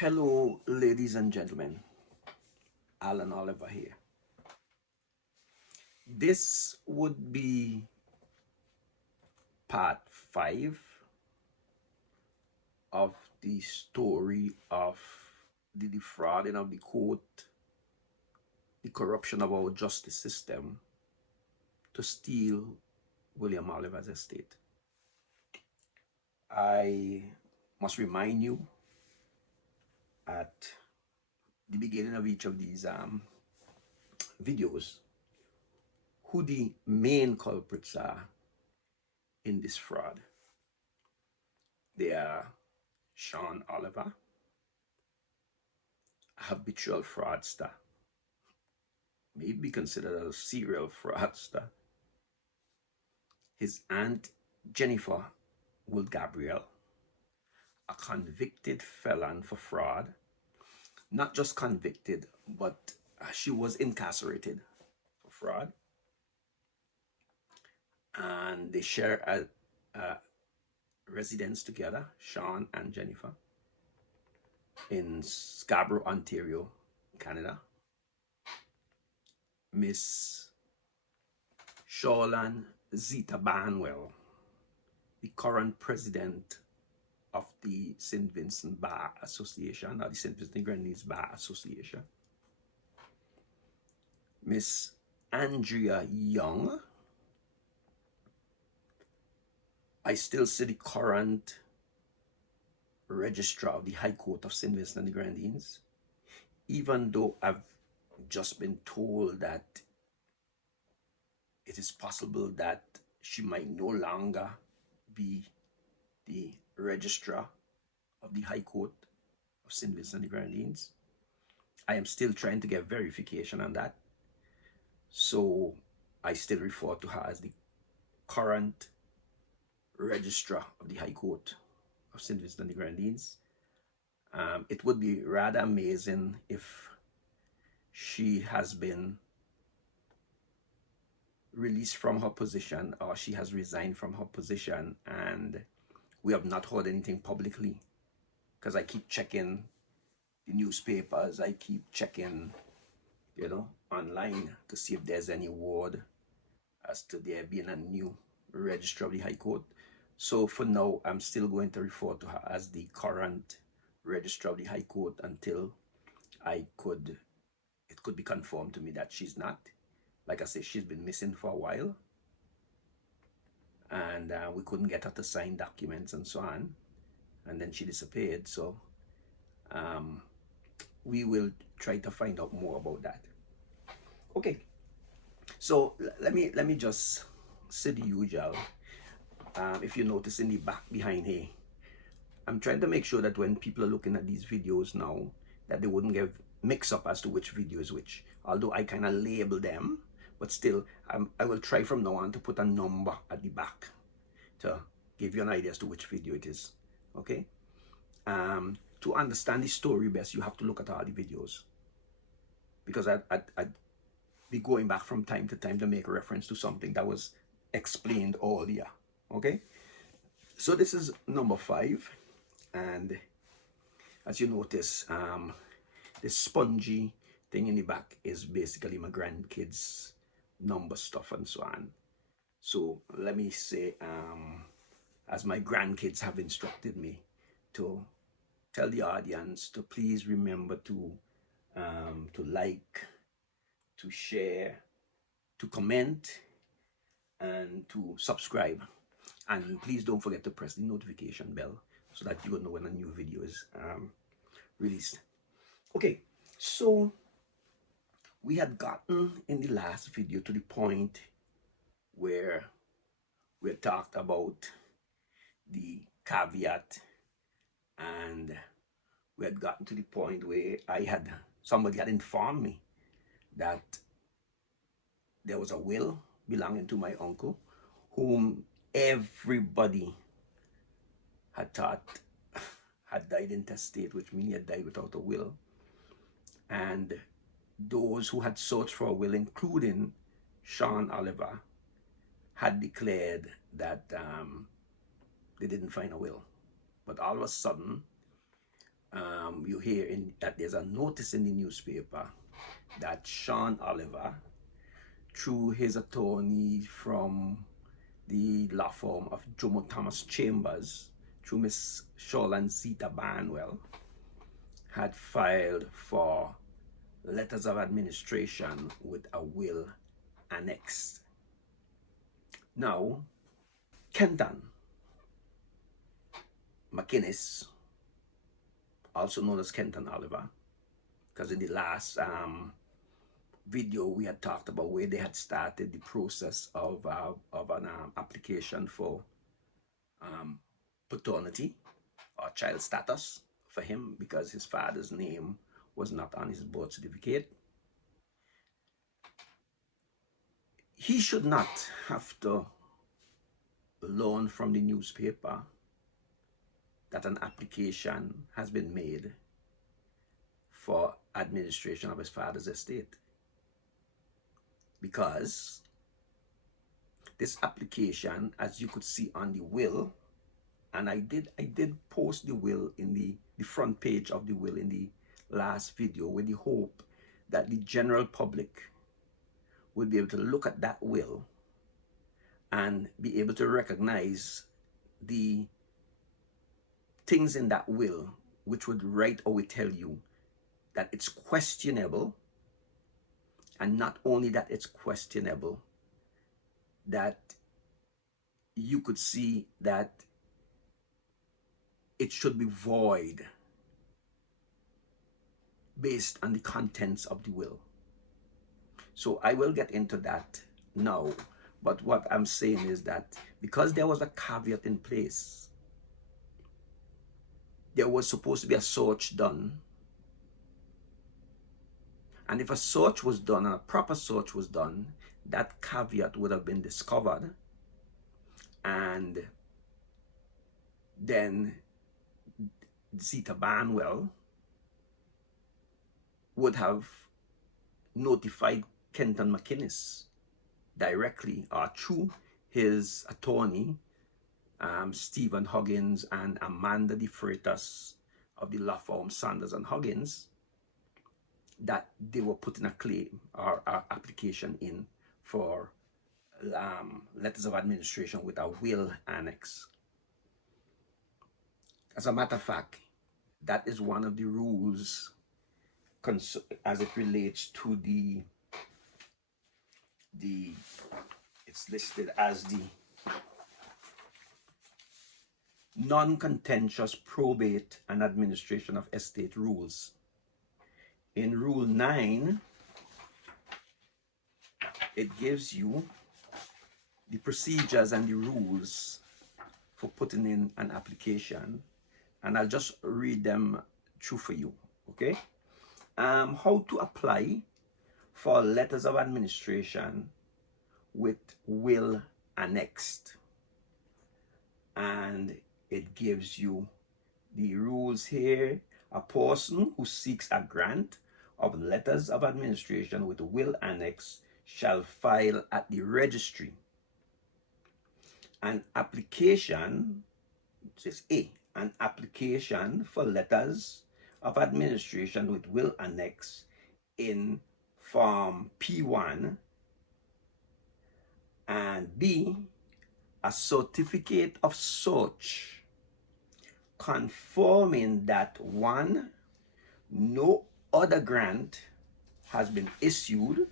Hello, ladies and gentlemen. Alan Oliver here. This would be part 5 of the story of the defrauding of the court, the corruption of our justice system to steal William Oliver's estate. I must remind you at the beginning of each of these videos who the main culprits are in this fraud. They are Sean Oliver, a habitual fraudster, maybe considered a serial fraudster. His aunt Jennifer Wood Gabriel, a convicted felon for fraud. Not just convicted, but she was incarcerated for fraud. And they share a residence together, Sean and Jennifer, in Scarborough, Ontario, Canada. Miss Shawlan Zita Barnwell, the current president of the St. Vincent Bar Association, or the St. Vincent Grenadines Bar Association. Miss Andrea Young, I still see the current registrar of the High Court of St. Vincent and the Grenadines, even though I've just been told that it is possible that she might no longer be the registrar of the High Court of St. Vincent and the Grenadines. I am still trying to get verification on that. So I still refer to her as the current registrar of the High Court of St. Vincent and the Grenadines. It would be rather amazing if she has been released from her position, or she has resigned from her position, and we have not heard anything publicly, because I keep checking the newspapers, I keep checking, online to see if there's any word as to there being a new registrar of the High Court. So for now, I'm still going to refer to her as the current registrar of the High Court until it could be confirmed to me that she's not. Like I say, she's been missing for a while, and we couldn't get her to sign documents and so on, and then she disappeared. So we will try to find out more about that. Okay, so let me just say the usual. If you notice in the back behind here, I'm trying to make sure that when people are looking at these videos now, that they wouldn't get mixed up as to which video is which. Although I kind of label them, but still, I will try from now on to put a number at the back to give you an idea as to which video it is. Okay? To understand the story best, you have to look at all the videos, because I'd be going back from time to time to make reference to something that was explained earlier. Okay? So this is number 5, and as you notice, this spongy thing in the back is basically my grandkids' number stuff and so on. So let me say, as my grandkids have instructed me to tell the audience to please remember to like, to share, to comment, and to subscribe. And please don't forget to press the notification bell so that you will know when a new video is released. Okay, so we had gotten in the last video to the point where we had talked about the caveat, and we had gotten to the point where somebody had informed me that there was a will belonging to my uncle, whom everybody had thought had died intestate, which means he had died without a will. And those who had searched for a will, including Sean Oliver, had declared that they didn't find a will. But all of a sudden, you hear that there's a notice in the newspaper that Sean Oliver, through his attorney from the law firm of Jomo Thomas Chambers, through Miss Shoreland Zita Barnwell, had filed for letters of administration with a will annexed. Now, Kenton McInnes, also known as Kenton Oliver, because in the last video we had talked about where they had started the process of an application for paternity or child status for him because his father's name was not on his birth certificate. He should not have to learn from the newspaper that an application has been made for administration of his father's estate, because this application, as you could see on the will, and I did post the will in the front page of the will in the last video with the hope that the general public would be able to look at that will and be able to recognize the things in that will which would right away tell you that it's questionable, and not only that it's questionable, that you could see that it should be void based on the contents of the will. So I will get into that now, but what I'm saying is that because there was a caveat in place, there was supposed to be a search done, and if a search was done and a proper search was done, that caveat would have been discovered, and then Zita Barnwell would have notified Kenton McInnes directly or through his attorney, Stephen Huggins and Amanda De Freitas of the law firm Sanders and Huggins, that they were putting a claim or application in for letters of administration with a will annex. As a matter of fact, that is one of the rules as it relates to it's listed as the non-contentious probate and administration of estate rules. In Rule 9, it gives you the procedures and the rules for putting in an application, and I'll just read them through for you, okay? How to apply for letters of administration with will annexed, and it gives you the rules here. A person who seeks a grant of letters of administration with will annex shall file at the registry an application, says A, an application for letters of administration with will annex in Form P1, and B, a certificate of such confirming that 1, no other grant has been issued,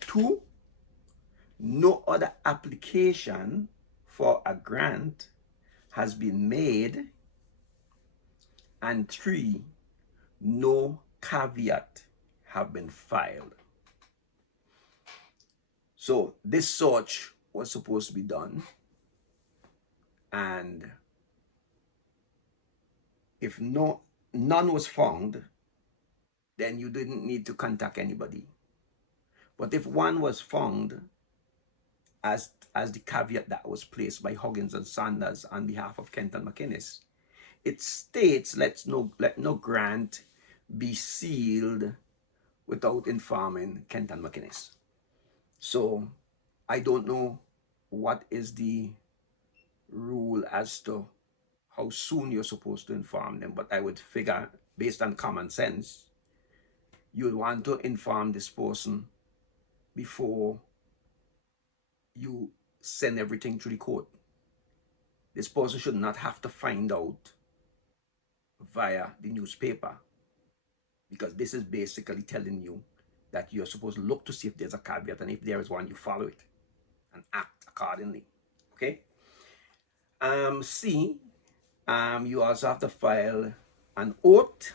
2, no other application for a grant has been made, and 3, no caveat have been filed. So this search was supposed to be done, and if none was found, then you didn't need to contact anybody. But if one was found, as the caveat that was placed by Huggins and Sanders on behalf of Kenton McInnes, it states, let no grant be sealed without informing Kenton McInnes. So I don't know what is the rule as to how soon you're supposed to inform them, but I would figure, based on common sense, you'd want to inform this person before you send everything to the court. This person should not have to find out via the newspaper, because this is basically telling you that you're supposed to look to see if there's a caveat, and if there is one, you follow it and act accordingly. Okay. C, you also have to file an oath,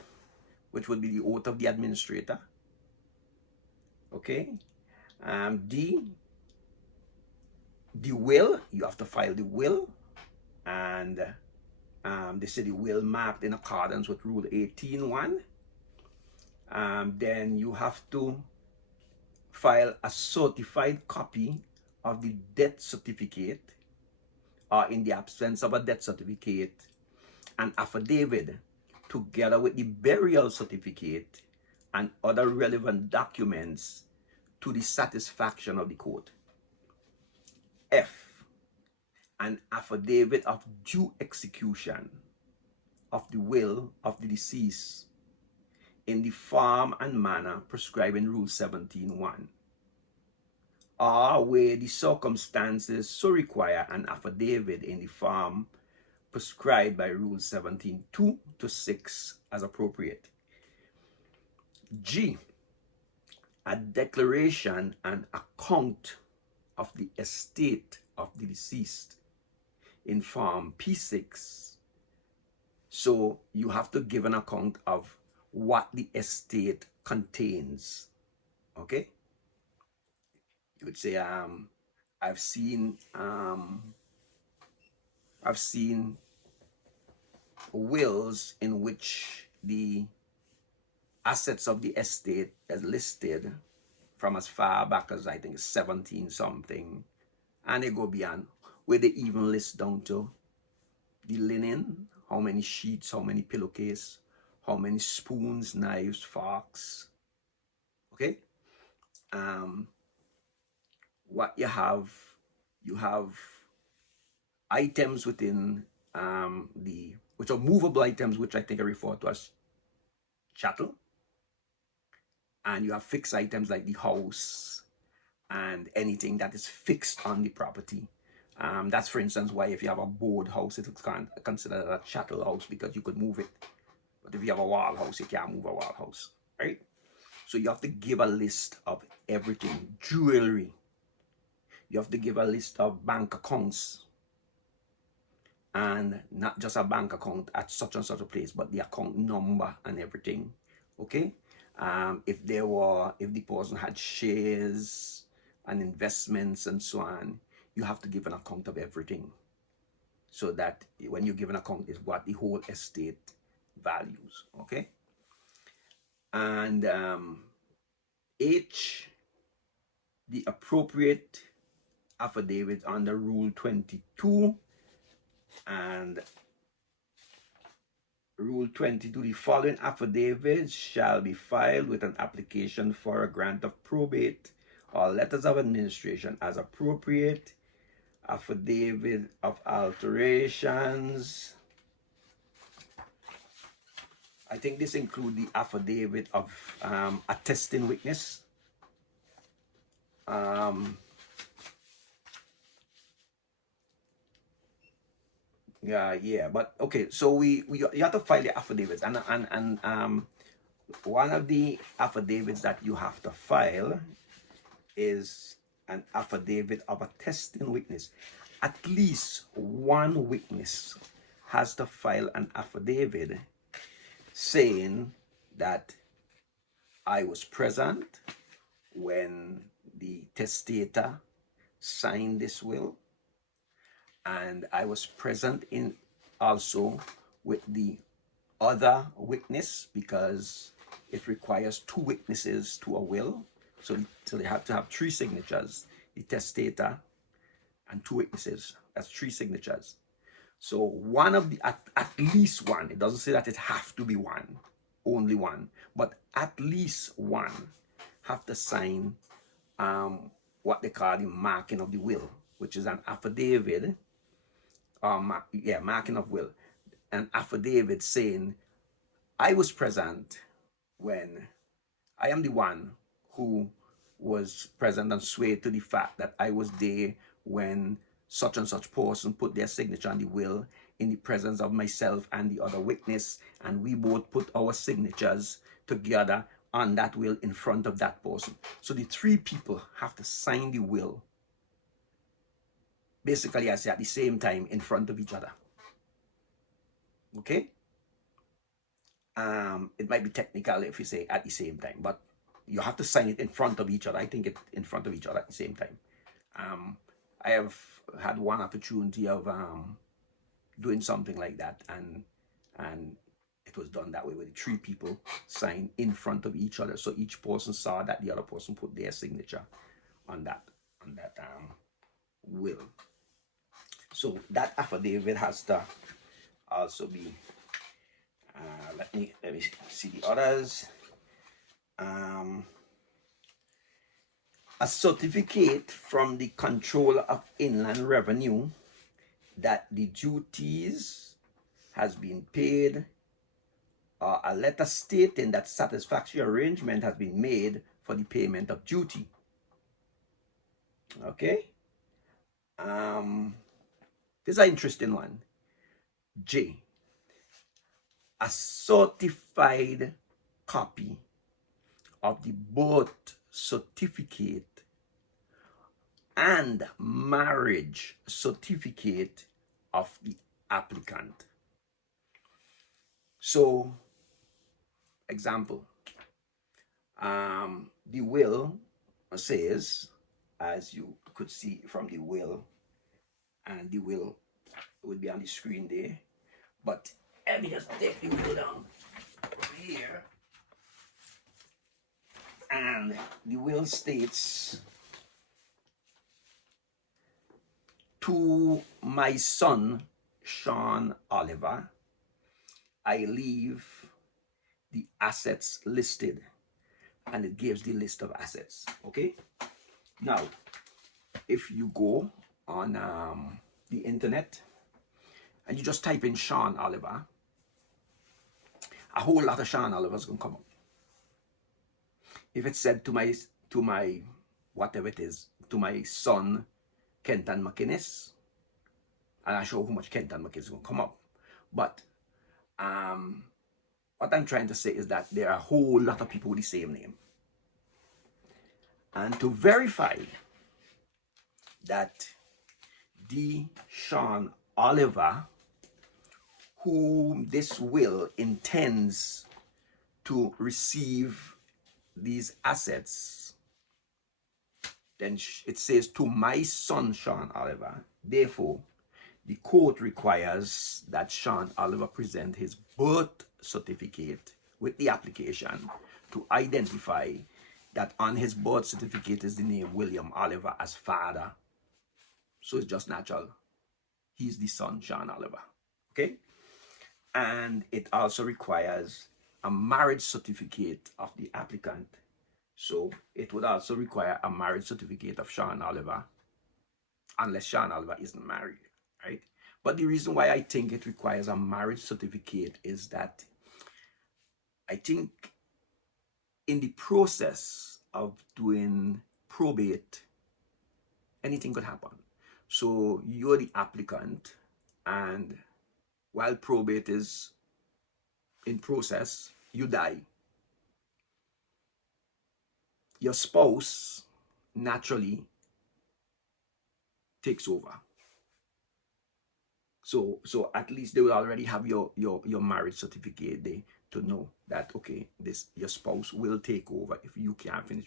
which would be the oath of the administrator. Okay. D, the will, you have to file the will, and they say the will marked in accordance with Rule 18.1. Then you have to file a certified copy of the death certificate, or in the absence of a death certificate, an affidavit together with the burial certificate and other relevant documents to the satisfaction of the court. F, an affidavit of due execution of the will of the deceased in the form and manner prescribed in Rule 17.1, or where the circumstances so require, an affidavit in the form prescribed by Rule 17.2 to 6 as appropriate. G, a declaration and account of the estate of the deceased in Form P6. So you have to give an account of what the estate contains. Okay? You would say, I've seen wills in which the assets of the estate is listed from as far back as, I think, 17 something, and they go beyond, where they even list down to the linen, how many sheets, how many pillowcase, how many spoons, knives, forks. Okay. What you have items within which are movable items, which I think are referred to as chattel, and you have fixed items like the house and anything that is fixed on the property. That's, for instance, why if you have a board house, it's considered a chattel house, because you could move it. But if you have a wall house, you can't move a wall house, right? So you have to give a list of everything. Jewelry. You have to give a list of bank accounts. And not just a bank account at such and such a place, but the account number and everything. Okay? If the person had shares and investments and so on, you have to give an account of everything, so that when you give an account, is what the whole estate values. Okay. And H, the appropriate affidavit under Rule 22 and Rule 22, the following affidavits shall be filed with an application for a grant of probate or letters of administration as appropriate. Affidavit of alterations. I think this includes the affidavit of attesting witness. Yeah, but okay, so you have to file the affidavits, and one of the affidavits that you have to file is an affidavit of attesting witness. At least one witness has to file an affidavit saying that I was present when the testator signed this will, and I was present in also with the other witness, because it requires 2 witnesses to a will. So they have to have 3 signatures, the testator and 2 witnesses. That's 3 signatures. So one of the, at least one, it doesn't say that it have to be one, only one, but at least one have to sign what they call the marking of the will, which is an affidavit marking of will, an affidavit saying, I was present when I am the one who was present and swayed to the fact that I was there when such and such person put their signature on the will in the presence of myself and the other witness, and we both put our signatures together on that will in front of that person. So the three people have to sign the will, basically, I say at the same time in front of each other. Okay? It might be technical if you say at the same time, but you have to sign it in front of each other. I think it in front of each other at the same time. I have had one opportunity of doing something like that, and it was done that way with three people signed in front of each other, so each person saw that the other person put their signature on that will. So that affidavit has to also be. Let me see the others. A certificate from the Controller of Inland Revenue that the duties has been paid, or a letter stating that satisfactory arrangement has been made for the payment of duty. Okay. This is an interesting one. J. A certified copy of the birth certificate and marriage certificate of the applicant. So, example, the will says, as you could see from the will, and the will will be on the screen there, but let me just take the will down over here, and the will states, to my son Sean Oliver, I leave the assets listed, and it gives the list of assets. Okay, now if you go on the internet and you just type in Sean Oliver, a whole lot of Sean Olivers gonna come up. If it said to my whatever it is, to my son Kenton McInnes, and I show how much Kenton McInnes is gonna come up. But what I'm trying to say is that there are a whole lot of people with the same name. And to verify that the Sean Oliver, whom this will intends to receive these assets, then it says, to my son Sean Oliver. Therefore, the court requires that Sean Oliver present his birth certificate with the application to identify that on his birth certificate is the name William Oliver as father. So it's just natural. He's the son, Sean Oliver. Okay? And it also requires a marriage certificate of the applicant. So it would also require a marriage certificate of Sean Oliver, unless Sean Oliver isn't married, right? But the reason why I think it requires a marriage certificate is that I think in the process of doing probate, anything could happen. So you're the applicant, and while probate is in process, you die. Your spouse naturally takes over. So at least they will already have your marriage certificate there to know that, okay, this your spouse will take over if you can't finish.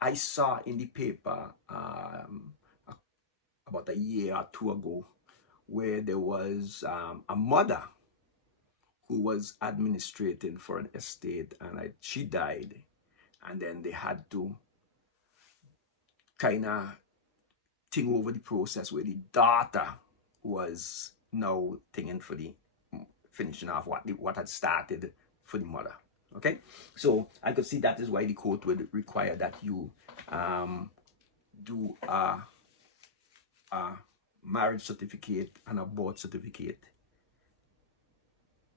I saw in the paper about a year or two ago where there was a mother who was administrating for an estate, and she died, and then they had to kind of think over the process where the daughter was now thinking for the finishing off what had started for the mother. Okay, so I could see that is why the court would require that you do a marriage certificate and a birth certificate.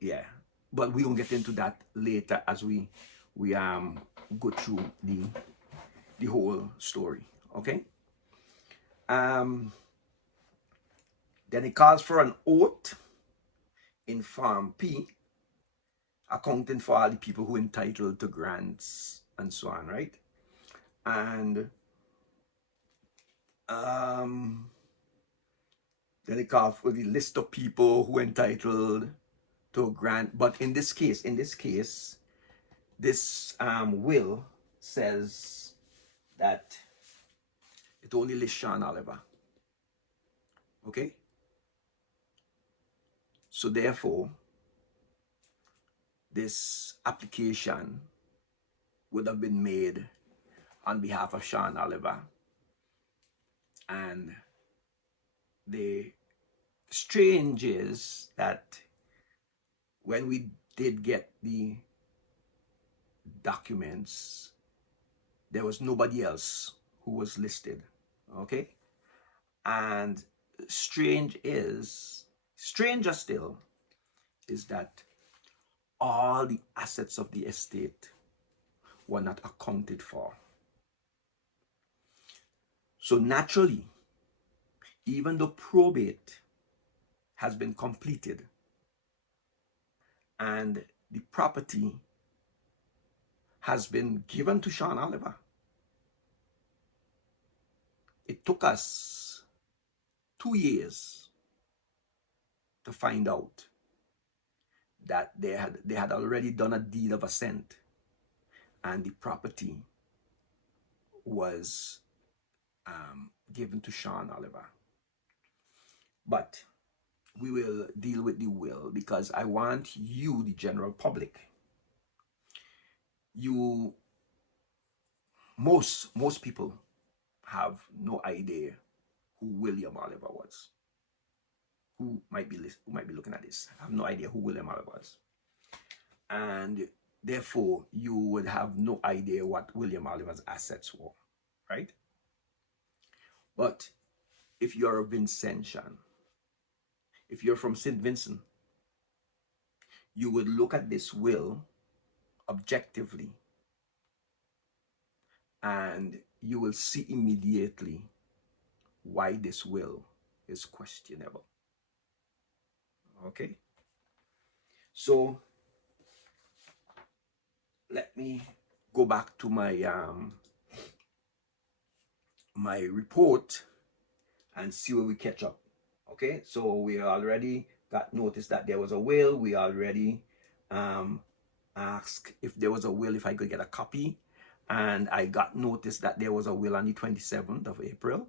Yeah, but we gonna get into that later as we go through the whole story. Okay. Um, then it calls for an oath in Farm P, accounting for all the people who are entitled to grants and so on, right? And then it calls for the list of people who are entitled to a grant. But in this case, this will says that it only lists Sean Oliver. Okay? So therefore, this application would have been made on behalf of Sean Oliver. And the strange is that when we did get the documents, there was nobody else who was listed. Okay? And stranger still, is that all the assets of the estate were not accounted for. So naturally, even though probate has been completed and the property has been given to Sean Oliver, it took us 2 years to find out that they had already done a deed of assent and the property was given to Sean Oliver. But we will deal with the will because I want you, the general public, most people have no idea who William Oliver was. Who might be looking at this have no idea who William Oliver was, and therefore you would have no idea what William Oliver's assets were, right? But if you're a Vincentian, if you're from St. Vincent, you would look at this will objectively and you will see immediately why this will is questionable. Okay? So let me go back to my my report and see where we catch up. Okay, so we already got notice that there was a will. We already asked if there was a will, if I could get a copy, and I got notice that there was a will on the 27th of April,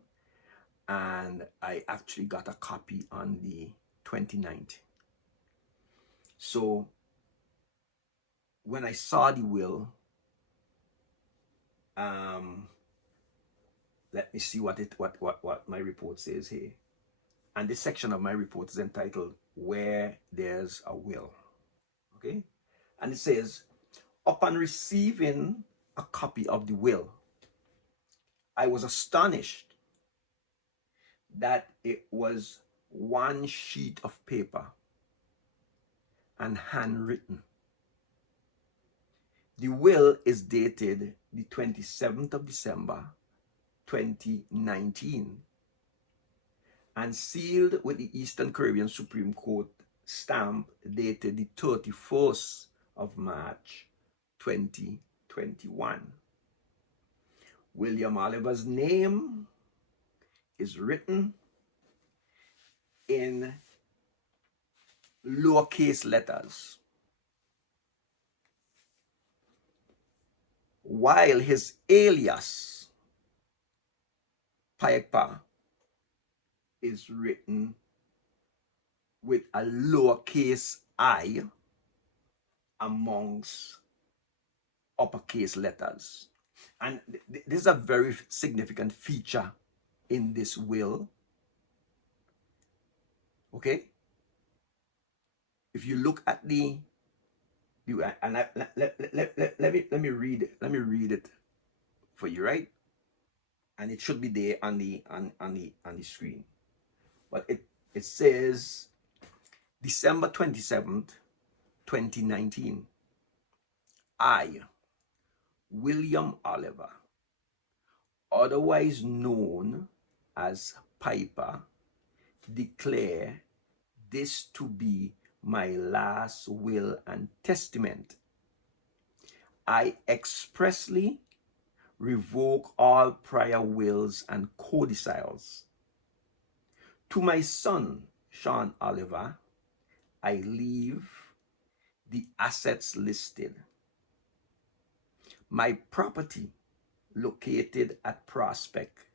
and I actually got a copy on the 29th. So when I saw the will, let me see what my report says here. And this section of my report is entitled Where There's a Will. Okay? And it says, upon receiving a copy of the will, I was astonished that it was one sheet of paper and handwritten. The will is dated the 27th of December, 2019, and sealed with the Eastern Caribbean Supreme Court stamp dated the 31st of March, 2021. William Oliver's name is written in lowercase letters, while his alias, Piper, is written with a lowercase I amongst uppercase letters. And this is a very significant feature in this will. Okay? If you look at let me read it for you, right? And it should be there on the screen. But it says December 27th, 2019. I, William Oliver, otherwise known as Piper, declare this to be my last will and testament. I expressly revoke all prior wills and codicils. To my son, Sean Oliver, I leave the assets listed. My property located at Prospect,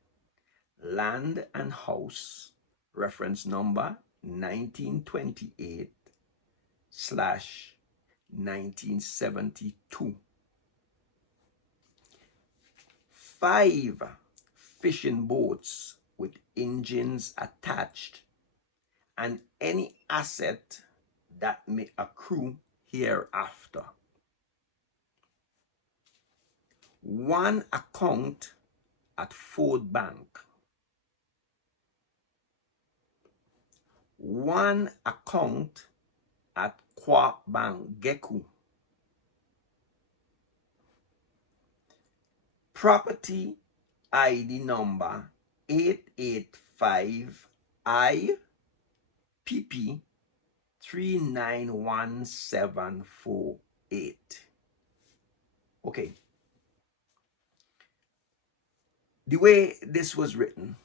land and house, reference number 1928 slash 1972. 5 fishing boats with engines attached and any asset that may accrue hereafter. 1 account at Ford Bank. 1 account at Kwa Bank Geku. Property ID number 885 IPP 391748. Okay. The way this was written,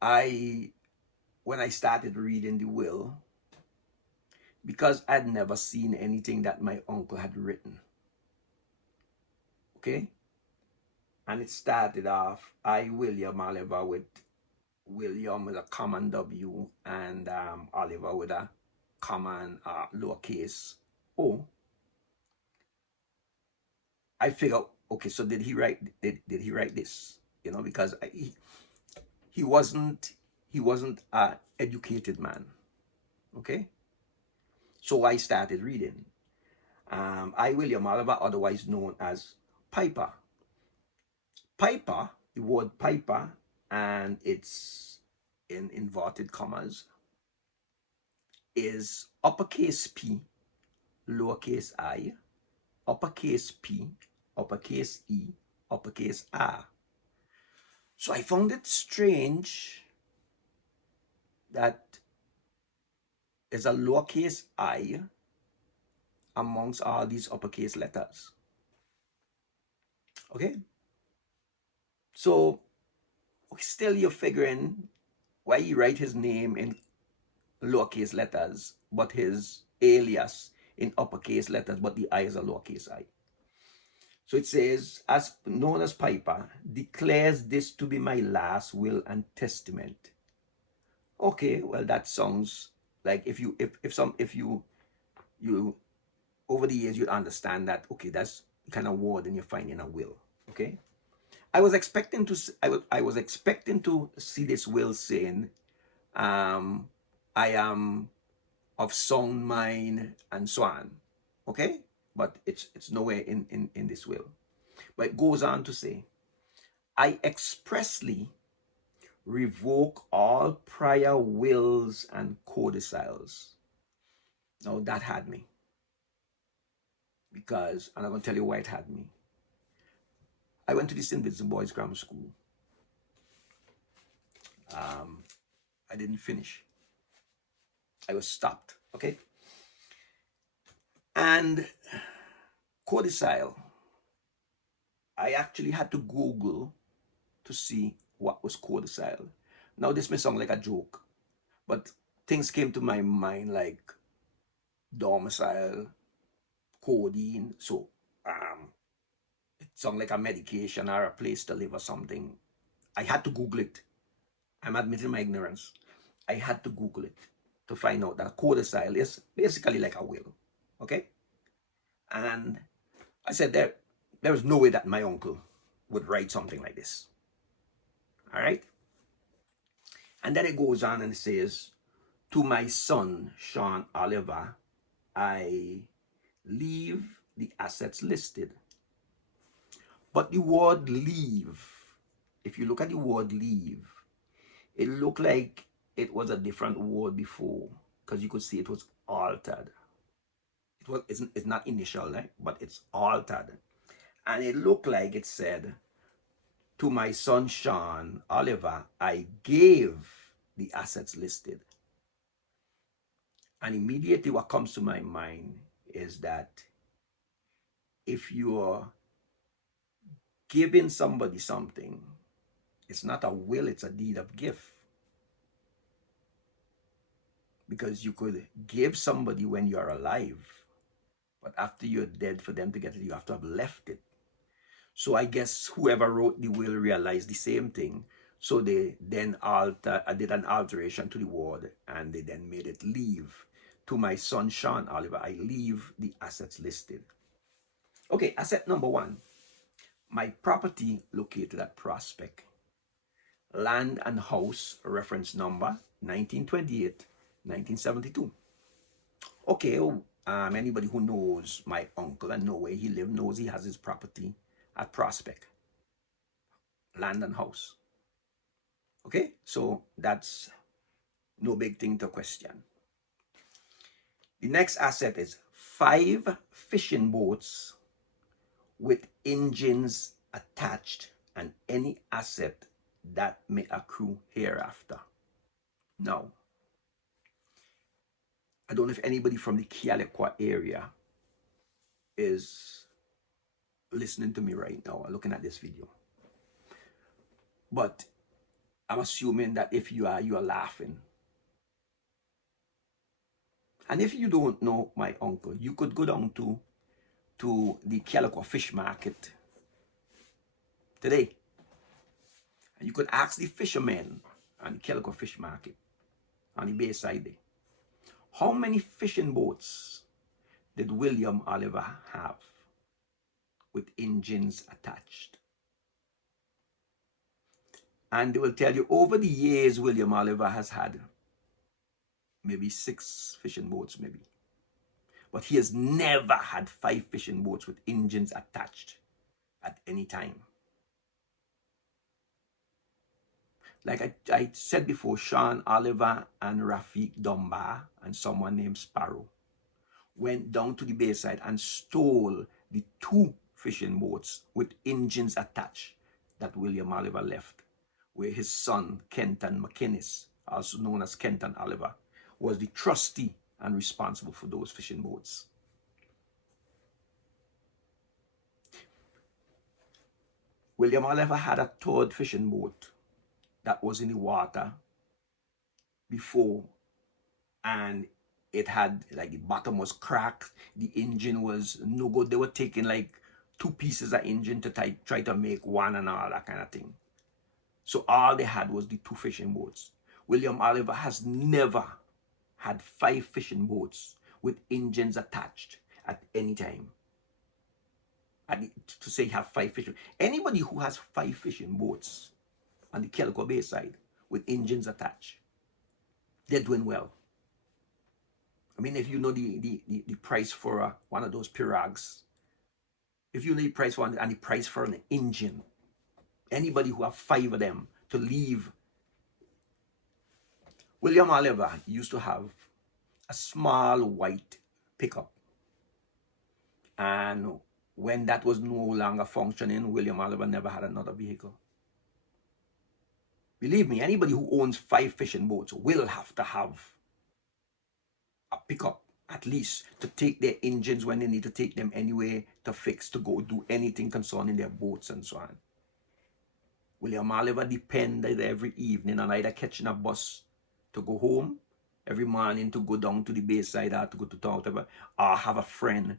when I started reading the will, because I'd never seen anything that my uncle had written. Okay? And it started off, I, William Oliver, with William with a common W and Oliver with a common lowercase o. I figured, okay, so did he write this? You know, because he wasn't an educated man. Okay? So I started reading. I, William Oliver, otherwise known as Piper. Piper, the word Piper, and it's in inverted commas, is uppercase P, lowercase I, uppercase P, uppercase E, uppercase R. So I found it strange that there's a lowercase I amongst all these uppercase letters. Okay? So still you're figuring why he write his name in lowercase letters, but his alias in uppercase letters, but the I is a lowercase I. So it says, as known as Piper, declares this to be my last will and testament. Okay, well that sounds like if you over the years you understand that, okay, that's the kind of word and you find in a will. Okay, I was expecting to see this will saying, I am of sound mind and so on. Okay, but it's nowhere in this will. But it goes on to say, I expressly revoke all prior wills and codicils. Now that had me, because, and I'm going to tell you why it had me. I went to the St. Vincent Boys Grammar School. I didn't finish. I was stopped. Okay. And codicil, I actually had to Google to see what was codicil. Now this may sound like a joke, but things came to my mind like domicile, codeine. So it sounds like a medication or a place to live or something. I had to Google it. I'm admitting my ignorance. I had to Google it to find out that codicil is basically like a will. Okay? And I said there was no way that my uncle would write something like this. All right? And then it goes on and it says, to my son, Sean Oliver, I leave the assets listed. But the word leave, if you look at the word leave, It looked like it was a different word before, because you could see it was altered. It's not initial, like, but it's altered. And it looked like it said, to my son Sean Oliver, I gave the assets listed. And immediately what comes to my mind is that if you're giving somebody something, it's not a will, it's a deed of gift. Because you could give somebody when you're alive, but after you're dead, for them to get it, you have to have left it. So I guess whoever wrote the will realized the same thing. So they then did an alteration to the word, and they then made it leave. To my son Sean Oliver, I leave the assets listed. Okay, asset number one, my property located at Prospect. Land and house, reference number 1928, 1972. Okay, anybody who knows my uncle and know where he lives knows he has his property at Prospect. Land and house. Okay, so that's no big thing to question. The next asset is 5 fishing boats with engines attached and any asset that may accrue hereafter. Now, I don't know if anybody from the Kealakwa area is listening to me right now or looking at this video, but I'm assuming that if you are laughing. And if you don't know my uncle, you could go down to the Kealakwa fish market today, and you could ask the fishermen on the Kealakwa fish market on the bayside there, how many fishing boats did William Oliver have with engines attached? And they will tell you over the years William Oliver has had maybe 6 fishing boats, maybe. But he has never had 5 fishing boats with engines attached at any time. Like I said before, Sean Oliver and Rafiq Dunbar and someone named Sparrow went down to the bayside and stole the 2 fishing boats with engines attached that William Oliver left, where his son, Kenton McInnes, also known as Kenton Oliver, was the trustee and responsible for those fishing boats. William Oliver had a 3rd fishing boat that was in the water before, and it had, like, the bottom was cracked, the engine was no good. They were taking like 2 pieces of engine to try to make one and all that kind of thing. So all they had was the 2 fishing boats. William Oliver has never had 5 fishing boats with engines attached at any time. To say have 5 fishing, anybody who has 5 fishing boats on the Kealakwa Bayside with engines attached, they're doing well. I mean, if you know the price for one of those pirogues, if you know the price for one and the price for an engine, anybody who have 5 of them to leave. William Oliver used to have a small white pickup, and when that was no longer functioning, William Oliver never had another vehicle. Believe me, anybody who owns 5 fishing boats will have to have a pickup, at least, to take their engines when they need to take them anyway, to fix, to go do anything concerning their boats and so on. William Oliver depended every evening on either catching a bus to go home, every morning to go down to the bayside or to go to town, whatever, or have a friend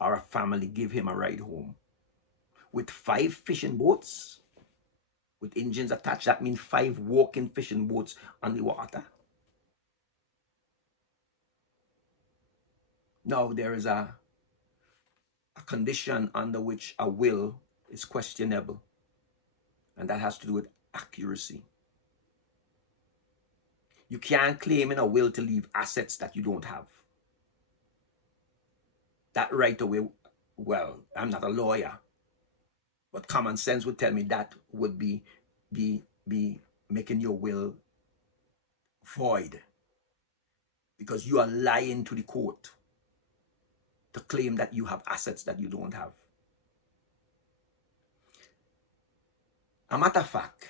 or a family give him a ride home. With 5 fishing boats with engines attached, that means 5 walking fishing boats on the water. Now, there is a condition under which a will is questionable, and that has to do with accuracy. You can't claim in a will to leave assets that you don't have. That right away, well, I'm not a lawyer, but common sense would tell me that would be making your will void, because you are lying to the court to claim that you have assets that you don't have. A matter of fact,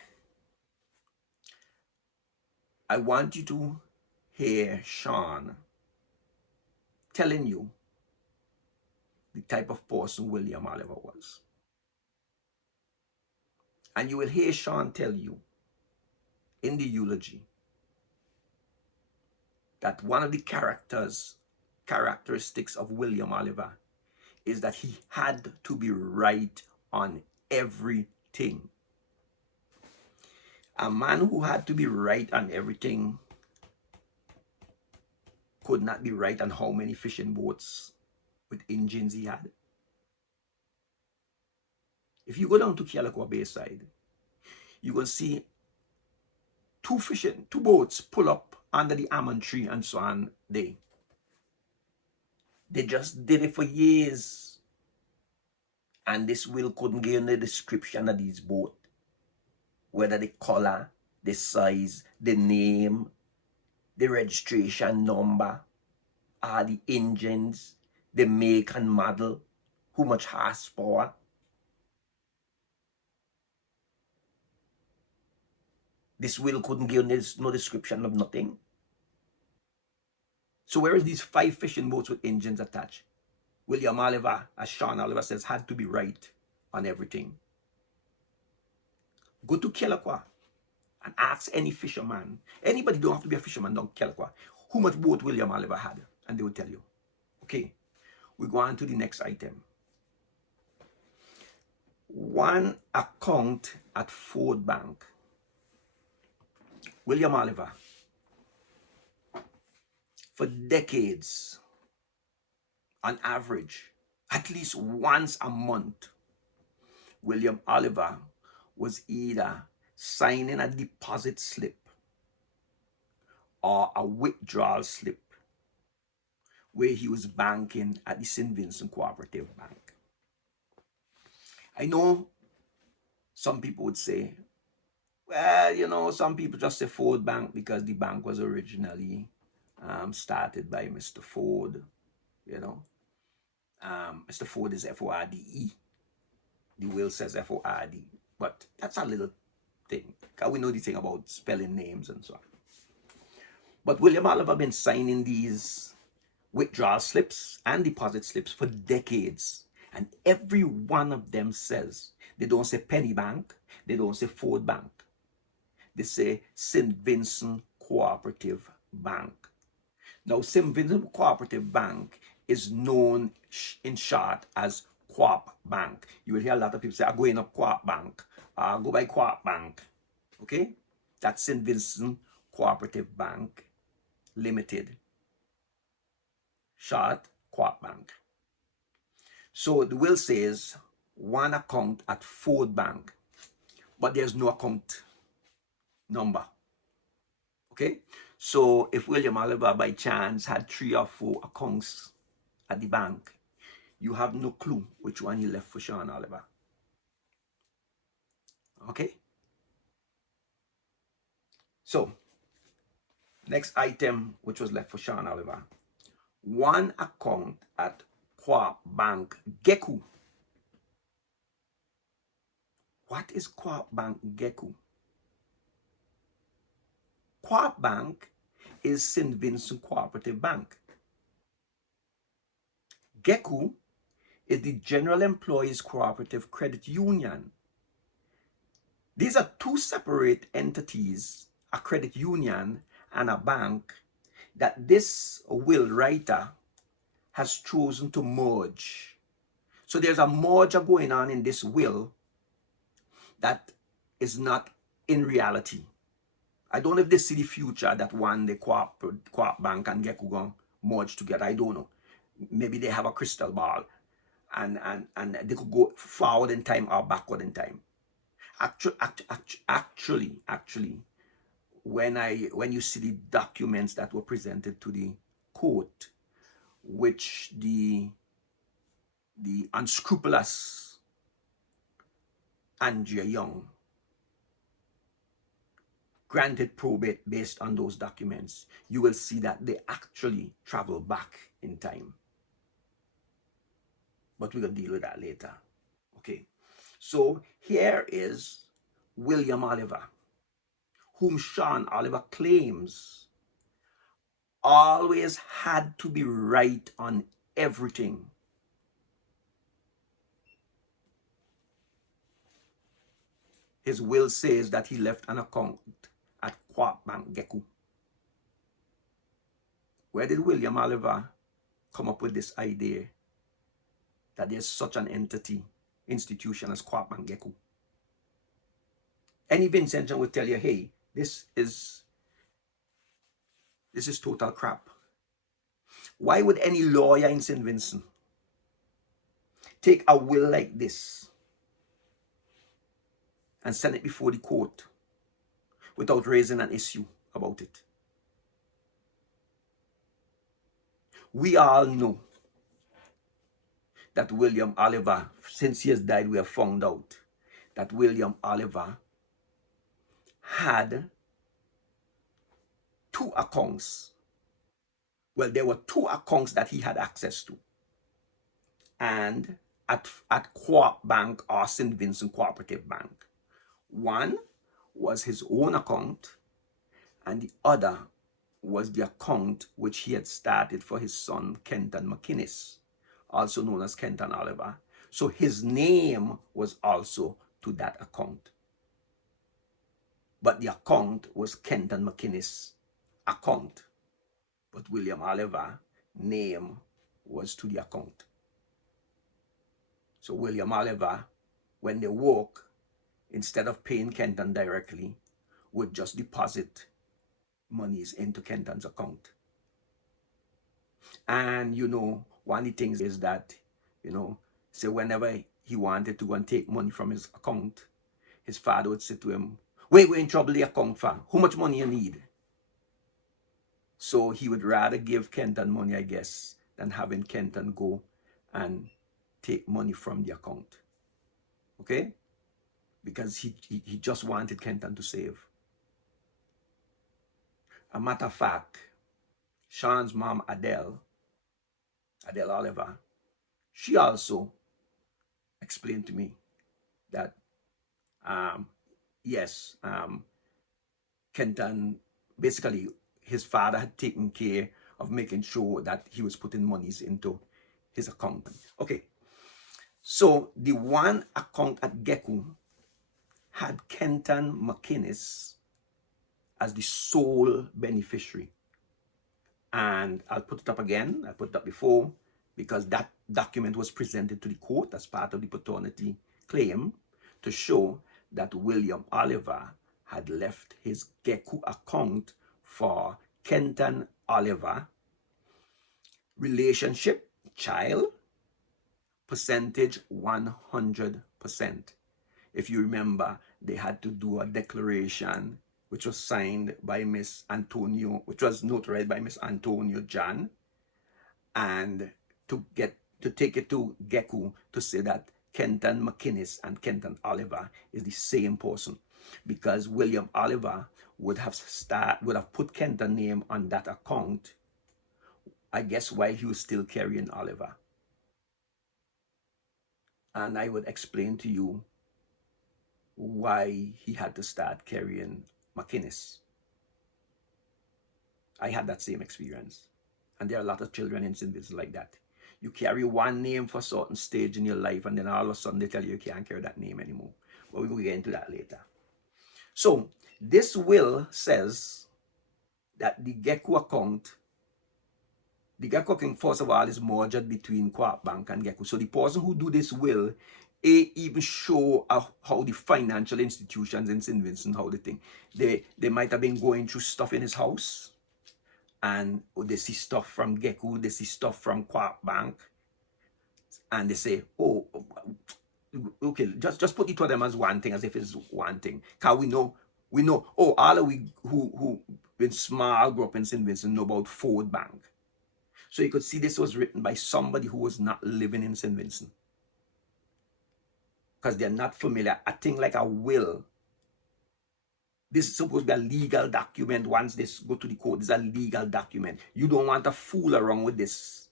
I want you to hear Sean telling you the type of person William Oliver was. And you will hear Sean tell you in the eulogy that one of the characteristics of William Oliver is that he had to be right on everything. A man who had to be right on everything could not be right on how many fishing boats with engines he had. If you go down to Kealakwa Bayside, you will see two boats pull up under the almond tree and so on. They just did it for years. And this will couldn't give the description of these boats. Whether the color, the size, the name, the registration number, the engines, the make and model, how much horsepower. This will couldn't give no description of nothing. So whereas these 5 fishing boats with engines attached, William Oliver, as Sean Oliver says, had to be right on everything. Go to Kealakwa and ask any fisherman. Anybody, don't have to be a fisherman down Kealakwa, how much boat William Oliver had, and they will tell you. Okay, we go on to the next item. One account at Ford Bank. William Oliver, for decades, on average, at least once a month, William Oliver was either signing a deposit slip or a withdrawal slip where he was banking at the St. Vincent Cooperative Bank. I know some people would say, well, you know, some people just say Ford Bank because the bank was originally started by Mr. Ford, you know. Mr. Ford is F-O-R-D-E. The will says F-O-R-D. But that's a little thing, because we know the thing about spelling names and so on. But William Oliver been signing these withdrawal slips and deposit slips for decades. And every one of them says, they don't say Penny Bank, they don't say Ford Bank. They say St. Vincent Cooperative Bank. Now, St. Vincent Cooperative Bank is known in short as Coop Bank. You will hear a lot of people say, I'm going up Coop Bank, go by Coop Bank. Okay? That's St. Vincent Cooperative Bank Limited. Short, Coop Bank. So the will says one account at Ford Bank, but there's no account number. Okay? So if William Oliver by chance had 3 or 4 accounts at the bank, you have no clue which one he left for Sean Oliver. Okay? So, next item which was left for Sean Oliver. One account at Coop Bank Geku. What is Coop Bank Geku? Coop Bank is St. Vincent Cooperative Bank. Geku is the General Employees Cooperative Credit Union. These are 2 separate entities, a credit union and a bank, that this will writer has chosen to merge. So there's a merger going on in this will that is not in reality. I don't know if they see the future that one the Coop Bank and Geku going merge together. I don't know. Maybe they have a crystal ball and they could go forward in time or backward in time. Actually, when you see the documents that were presented to the court, which the unscrupulous Andrea Young granted probate based on those documents, you will see that they actually travel back in time. But we're going to deal with that later. Okay. So here is William Oliver, whom Sean Oliver claims always had to be right on everything. His will says that he left an account at Co-op Bank Geku. Where did William Oliver come up with this idea that there's such an institution as Co-op Bank Geku? Any Vincentian will tell you, hey, this is total crap. Why would any lawyer in St. Vincent take a will like this and send it before the court without raising an issue about it? We all know that William Oliver, since he has died, we have found out that William Oliver had two accounts. Well, there were two accounts that he had access to. And at Co-op Bank or St. Vincent Cooperative Bank. One was his own account, and the other was the account which he had started for his son, Kenton McInnes, also known as Kenton Oliver. So his name was also to that account. But the account was Kenton McInnes' account. But William Oliver name was to the account. So William Oliver, when they woke, instead of paying Kenton directly, would just deposit monies into Kenton's account. And, you know, one of the things is that, you know, so whenever he wanted to go and take money from his account, his father would say to him, wait, we're in trouble the account for. How much money you need? So he would rather give Kenton money, I guess, than having Kenton go and take money from the account. Okay? Because he just wanted Kenton to save. A matter of fact, Sean's mom, Adele Oliver, she also explained to me that, yes, Kenton, basically, his father had taken care of making sure that he was putting monies into his account. Okay, so the one account at Geku had Kenton McInnes as the sole beneficiary. And I'll put it up again. I put it up before because that document was presented to the court as part of the paternity claim to show that William Oliver had left his Geku account for Kenton Oliver, relationship, child, percentage 100%. If you remember, they had to do a declaration which was signed by Miss Antonio, which was notarized by Miss Antonio John, and to take it to Geku to say that Kenton McInnes and Kenton Oliver is the same person, because William Oliver would have put Kenton's name on that account, I guess, while he was still carrying Oliver. And I would explain to you why he had to start carrying McInnes. I had that same experience. And there are a lot of children in St. Vincent like that. You carry one name for a certain stage in your life, and then all of a sudden they tell you can't carry that name anymore. But we will get into that later. So this will says that the Geku account, first of all, is merged between Co-op Bank and Geku. So the person who do this will even show how the financial institutions in St. Vincent, how they think. They might have been going through stuff in his house, and they see stuff from Geku, they see stuff from Co-op Bank, and they say, oh, okay, just put the two of them as one thing, as if it's one thing. Because we know, oh, all of we who in small grew up in St. Vincent know about Ford Bank. So you could see this was written by somebody who was not living in St. Vincent, because they're not familiar. A thing like a will This is supposed to be a legal document. Once this go to the court, this is a legal document. You don't want to fool around with this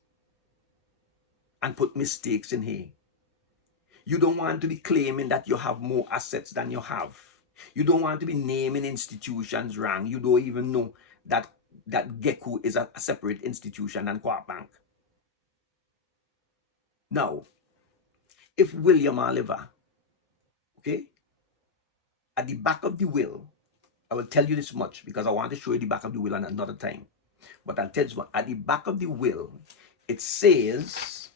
and put mistakes in here. You don't want to be claiming that you have more assets than you have. You don't want to be naming institutions wrong. You don't even know that GECO is a separate institution than Co-op Bank. Now, if William Oliver, okay, at the back of the will, I will tell you this much because I want to show you the back of the will another time. But I'll tell you what, at the back of the will, it says,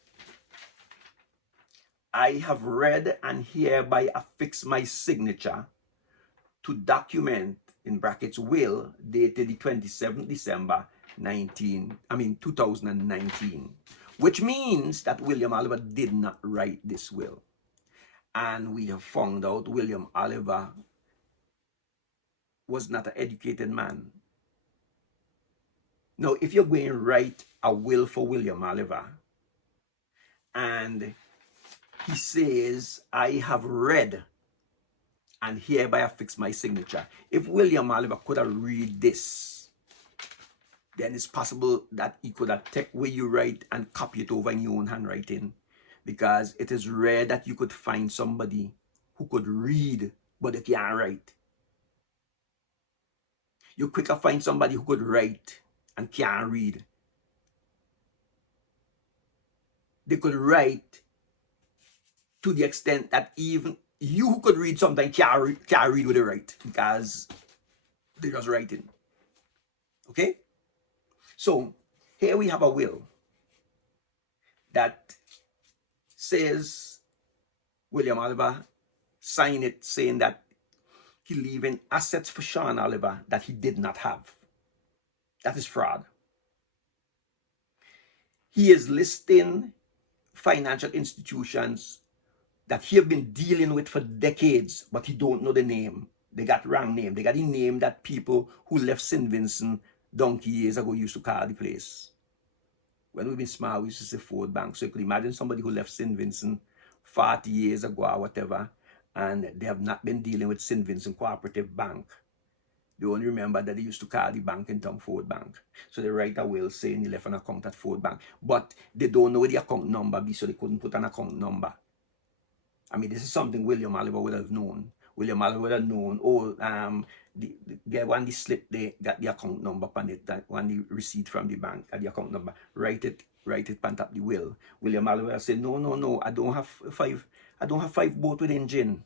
I have read and hereby affix my signature to document, in brackets, will dated the 27th December 2019, which means that William Oliver did not write this will. And we have found out William Oliver was not an educated man. Now, if you're going to write a will for William Oliver, and he says, I have read and hereby affix my signature. If William Oliver could have read this, then it's possible that he could have taken where you write and copy it over in your own handwriting, because it is rare that you could find somebody who could read but they can't write. You quicker find somebody who could write and can't read. They could write to the extent that even you who could read sometimes can't read what they write, because they're just writing. Okay? So here we have a will that says William Oliver signed it saying that he leaving assets for Sean Oliver that he did not have. That is fraud. He is listing financial institutions that he have been dealing with for decades, but he don't know the name. They got wrong name. They got the name that people who left St. Vincent donkey years ago used to call the place. When we've been small, we used to say Ford Bank. So you could imagine somebody who left St. Vincent 40 years ago or whatever, and they have not been dealing with St. Vincent Cooperative Bank. They only remember that they used to call the bank in town Ford Bank. So they write a will saying he left an account at Ford Bank. But they don't know where the account number be, so they couldn't put an account number. I mean, this is something William Oliver would have known. William Oliver would have known, when the slip, they got the account number on it, that when the receipt from the bank at the account number, write it on top the will. William Oliver said, no, I don't have five boat with engine.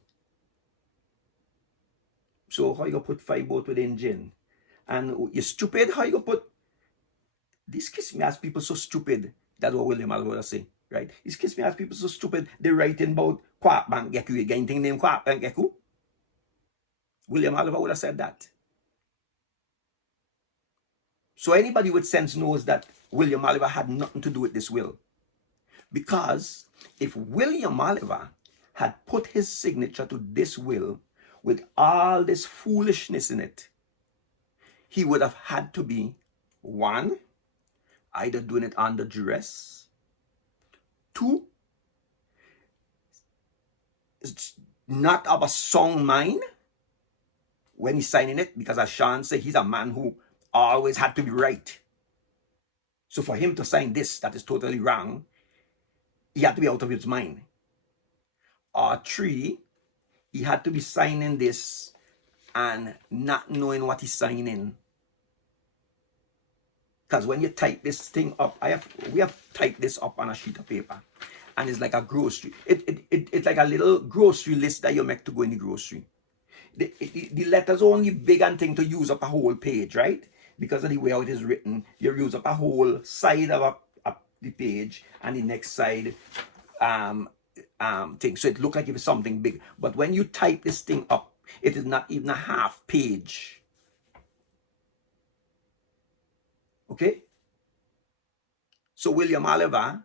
So how you gonna put 5 boat with engine? And you're stupid, how you gonna put, this kiss me as people so stupid. That's what William Oliver say, right? This kiss me as people so stupid, they're writing about Co-op Bank GECO, you get anything named Co-op Bank GECO? William Oliver would have said that. So anybody with sense knows that William Oliver had nothing to do with this will. Because if William Oliver had put his signature to this will with all this foolishness in it, he would have had to be, one, either doing it under duress, two, not of a sound mind when he's signing it, because as Sean said, he's a man who always had to be right. So for him to sign this that is totally wrong, he had to be out of his mind. Or three, he had to be signing this and not knowing what he's signing. Because when you type this thing up, we have typed this up on a sheet of paper, and it's like a grocery. It's like a little grocery list that you make to go in the grocery. The letters are only big and thing to use up a whole page, right? Because of the way how it is written, you use up a whole side of the page, and the next side thing. So it looks like it's something big. But when you type this thing up, it is not even a half page. Okay? So William Oliver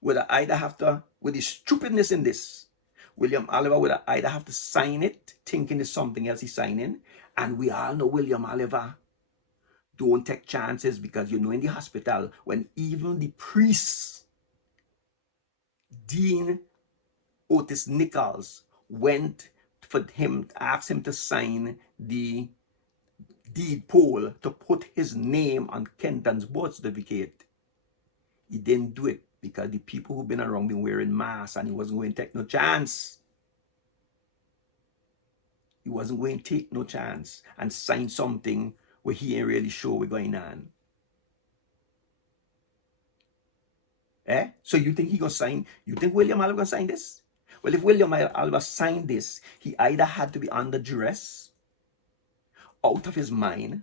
would either have to, with the stupidness in this, William Oliver would either have to sign it, thinking it's something else he's signing. And we all know William Oliver don't take chances, because in the hospital, when even the priests, Dean Otis Nichols, went for him, asked him to sign the deed poll to put his name on Kenton's birth certificate. He didn't do it because the people who've been around been wearing masks and he wasn't going to take no chance. He wasn't going to take no chance and sign something where he ain't really sure what's going on. So you think he gonna sign? You think William Oliver gonna sign this? Well, if William Oliver signed this, he either had to be under duress, out of his mind,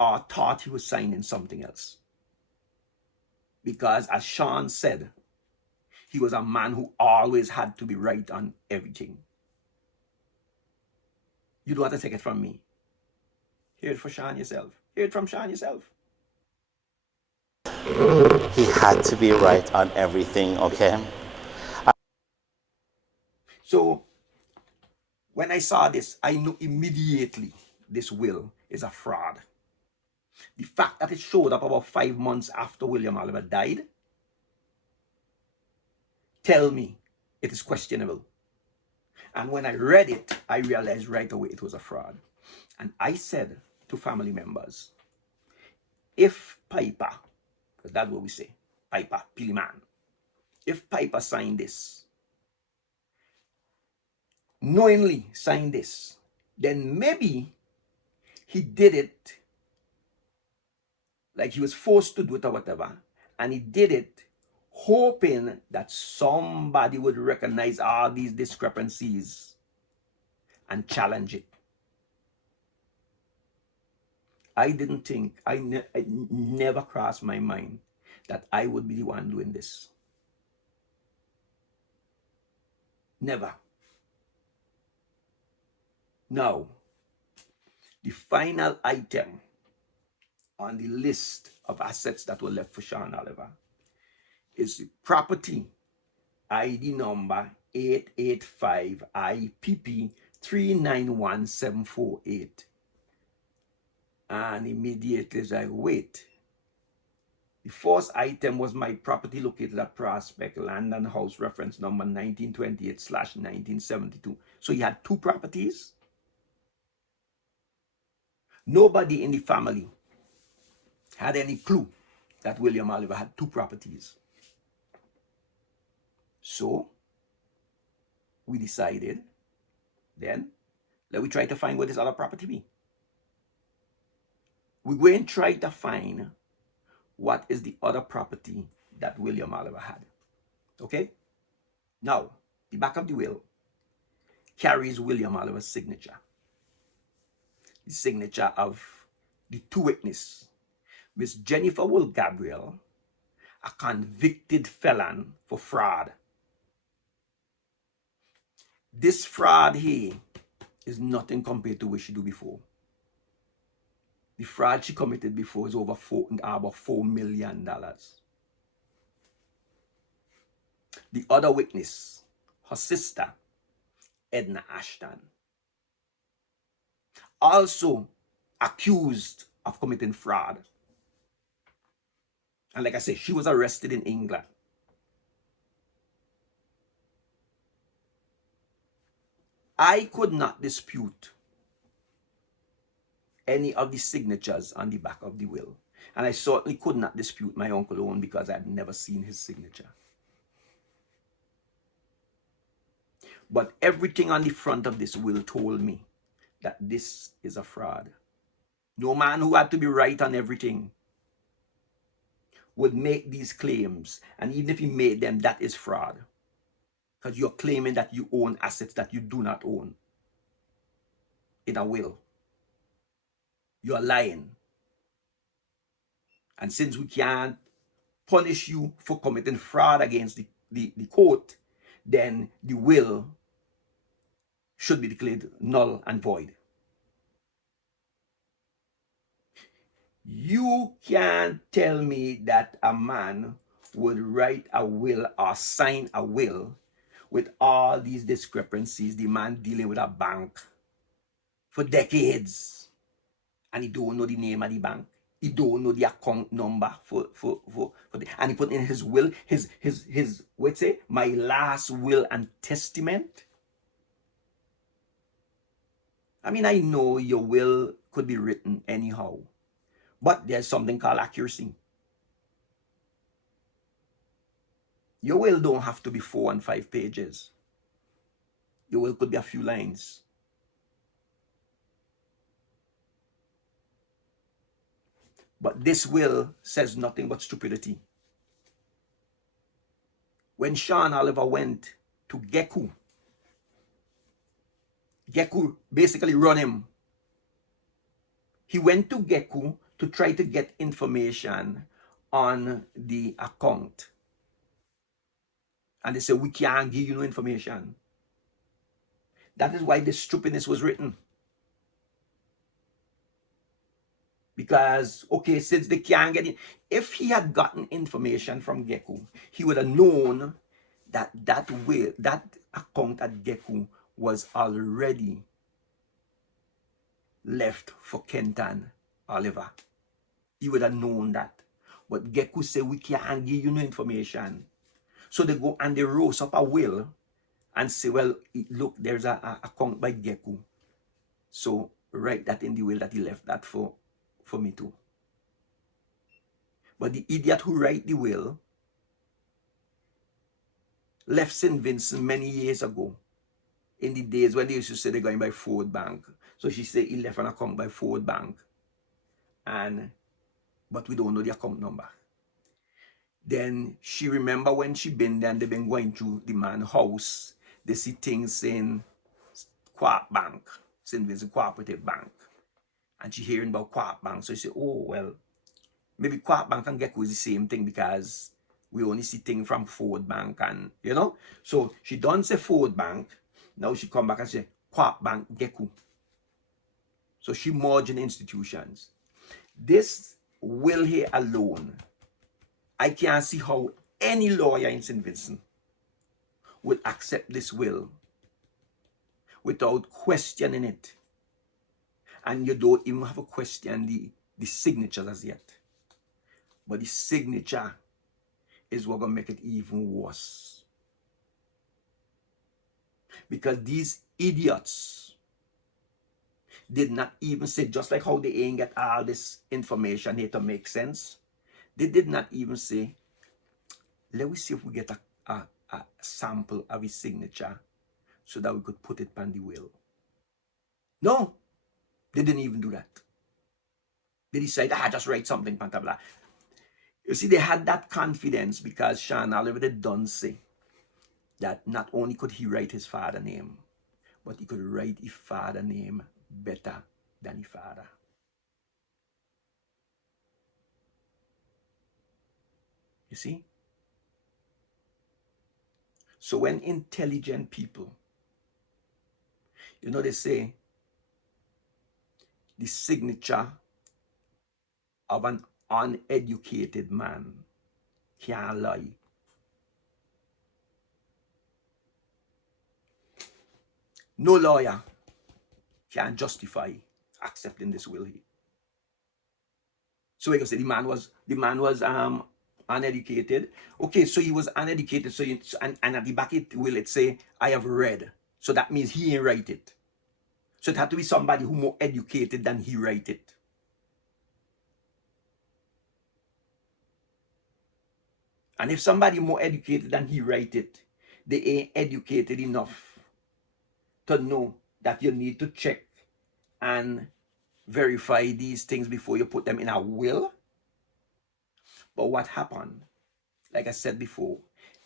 or thought he was signing something else. Because as Sean said, he was a man who always had to be right on everything. You don't have to take it from me. Hear it from Sean yourself. Hear it from Sean yourself. He had to be right on everything, okay? So when I saw this, I knew immediately this will is a fraud. The fact that it showed up about 5 months after William Oliver died tell me it is questionable. And when I read it, I realized right away it was a fraud. And I said to family members, if Piper, because that's what we say, Piper, Piliman, if Piper signed this, knowingly signed this, then maybe he did it like he was forced to do it or whatever, and he did it hoping that somebody would recognize all these discrepancies and challenge it. I didn't think, it never crossed my mind that I would be the one doing this. Never. Now, the final item on the list of assets that were left for Sean Oliver is property ID number 885 IPP 391748. And immediately as I wait, the first item was my property located at Prospect, land and house reference number 1928/1972. So he had two properties. Nobody in the family had any clue that William Oliver had two properties. So we decided then, let we try to find where this other property be. We go and try to find what is the other property that William Oliver had. Okay? Now, the back of the will carries William Oliver's signature. The signature of the two witnesses, Miss Jennifer Will Gabriel, a convicted felon for fraud. This fraud here is nothing compared to what she did before. The fraud she committed before is over $4 million. The other witness, her sister, Edna Ashton, also accused of committing fraud. And like I said, she was arrested in England. I could not dispute any of the signatures on the back of the will. And I certainly could not dispute my Uncle Owen because I had never seen his signature. But everything on the front of this will told me that this is a fraud. No man who had to be right on everything would make these claims. And even if he made them, that is fraud. Because you're claiming that you own assets that you do not own in a will. You're lying. And since we can't punish you for committing fraud against the court, then the will should be declared null and void. You can't tell me that a man would write a will or sign a will with all these discrepancies, the man dealing with a bank for decades, and he don't know the name of the bank. He don't know the account number and he put in his will, his what's it? My last will and testament. I mean, I know your will could be written anyhow, but there's something called accuracy. Your will don't have to be 4 and 5 pages. Your will could be a few lines. But this will says nothing but stupidity. When Sean Oliver went to Geku, Geku basically run him. He went to Geku to try to get information on the account. And they said, we can't give you no information. That is why this stupidness was written. Because, okay, since they can't get it, if he had gotten information from Geku, he would have known that that account at Geku was already left for Kenton Oliver. He would have known that. But Geku said, we can't give you no information. So they go and they roast up a will and say, well, look, there's a account by Geku. So write that in the will that he left that for me too. But the idiot who write the will left St. Vincent many years ago, in the days when they used to say they're going by Ford Bank. So she said he left an account by Ford Bank, but we don't know the account number. Then she remember when she been there and they been going to the man's house, they see things in Co-op Bank, St. Vincent Cooperative Bank. And she hearing about Co-op Bank. So she said, oh, well, maybe Co-op Bank and Geku is the same thing because we only see things from Ford Bank and, you know. So she don't say Ford Bank. Now she come back and say Co-op Bank, Geku. So she merging institutions. This will here alone, I can't see how any lawyer in St. Vincent would accept this will without questioning it. And you don't even have to question the signatures as yet. But the signature is what gonna make it even worse. Because these idiots did not even say, just like how they ain't get all this information here to make sense, they did not even say, let me see if we get a sample of his signature so that we could put it on the will. No, they didn't even do that. They decided, just write something, blah, blah. You see, they had that confidence because Sean Oliver did done say that not only could he write his father name, but he could write his father name better than his father. You see? So when intelligent people, you know, they say the signature of an uneducated man can't lie. No lawyer can justify accepting this will here. So like I said, the man was uneducated. Okay, so he was uneducated. So and at the back it will it say, I have read. So that means he ain't write it. So it had to be somebody who more educated than he write it. And if somebody more educated than he write it, they ain't educated enough to know that you need to check and verify these things before you put them in a will. But what happened, like I said before,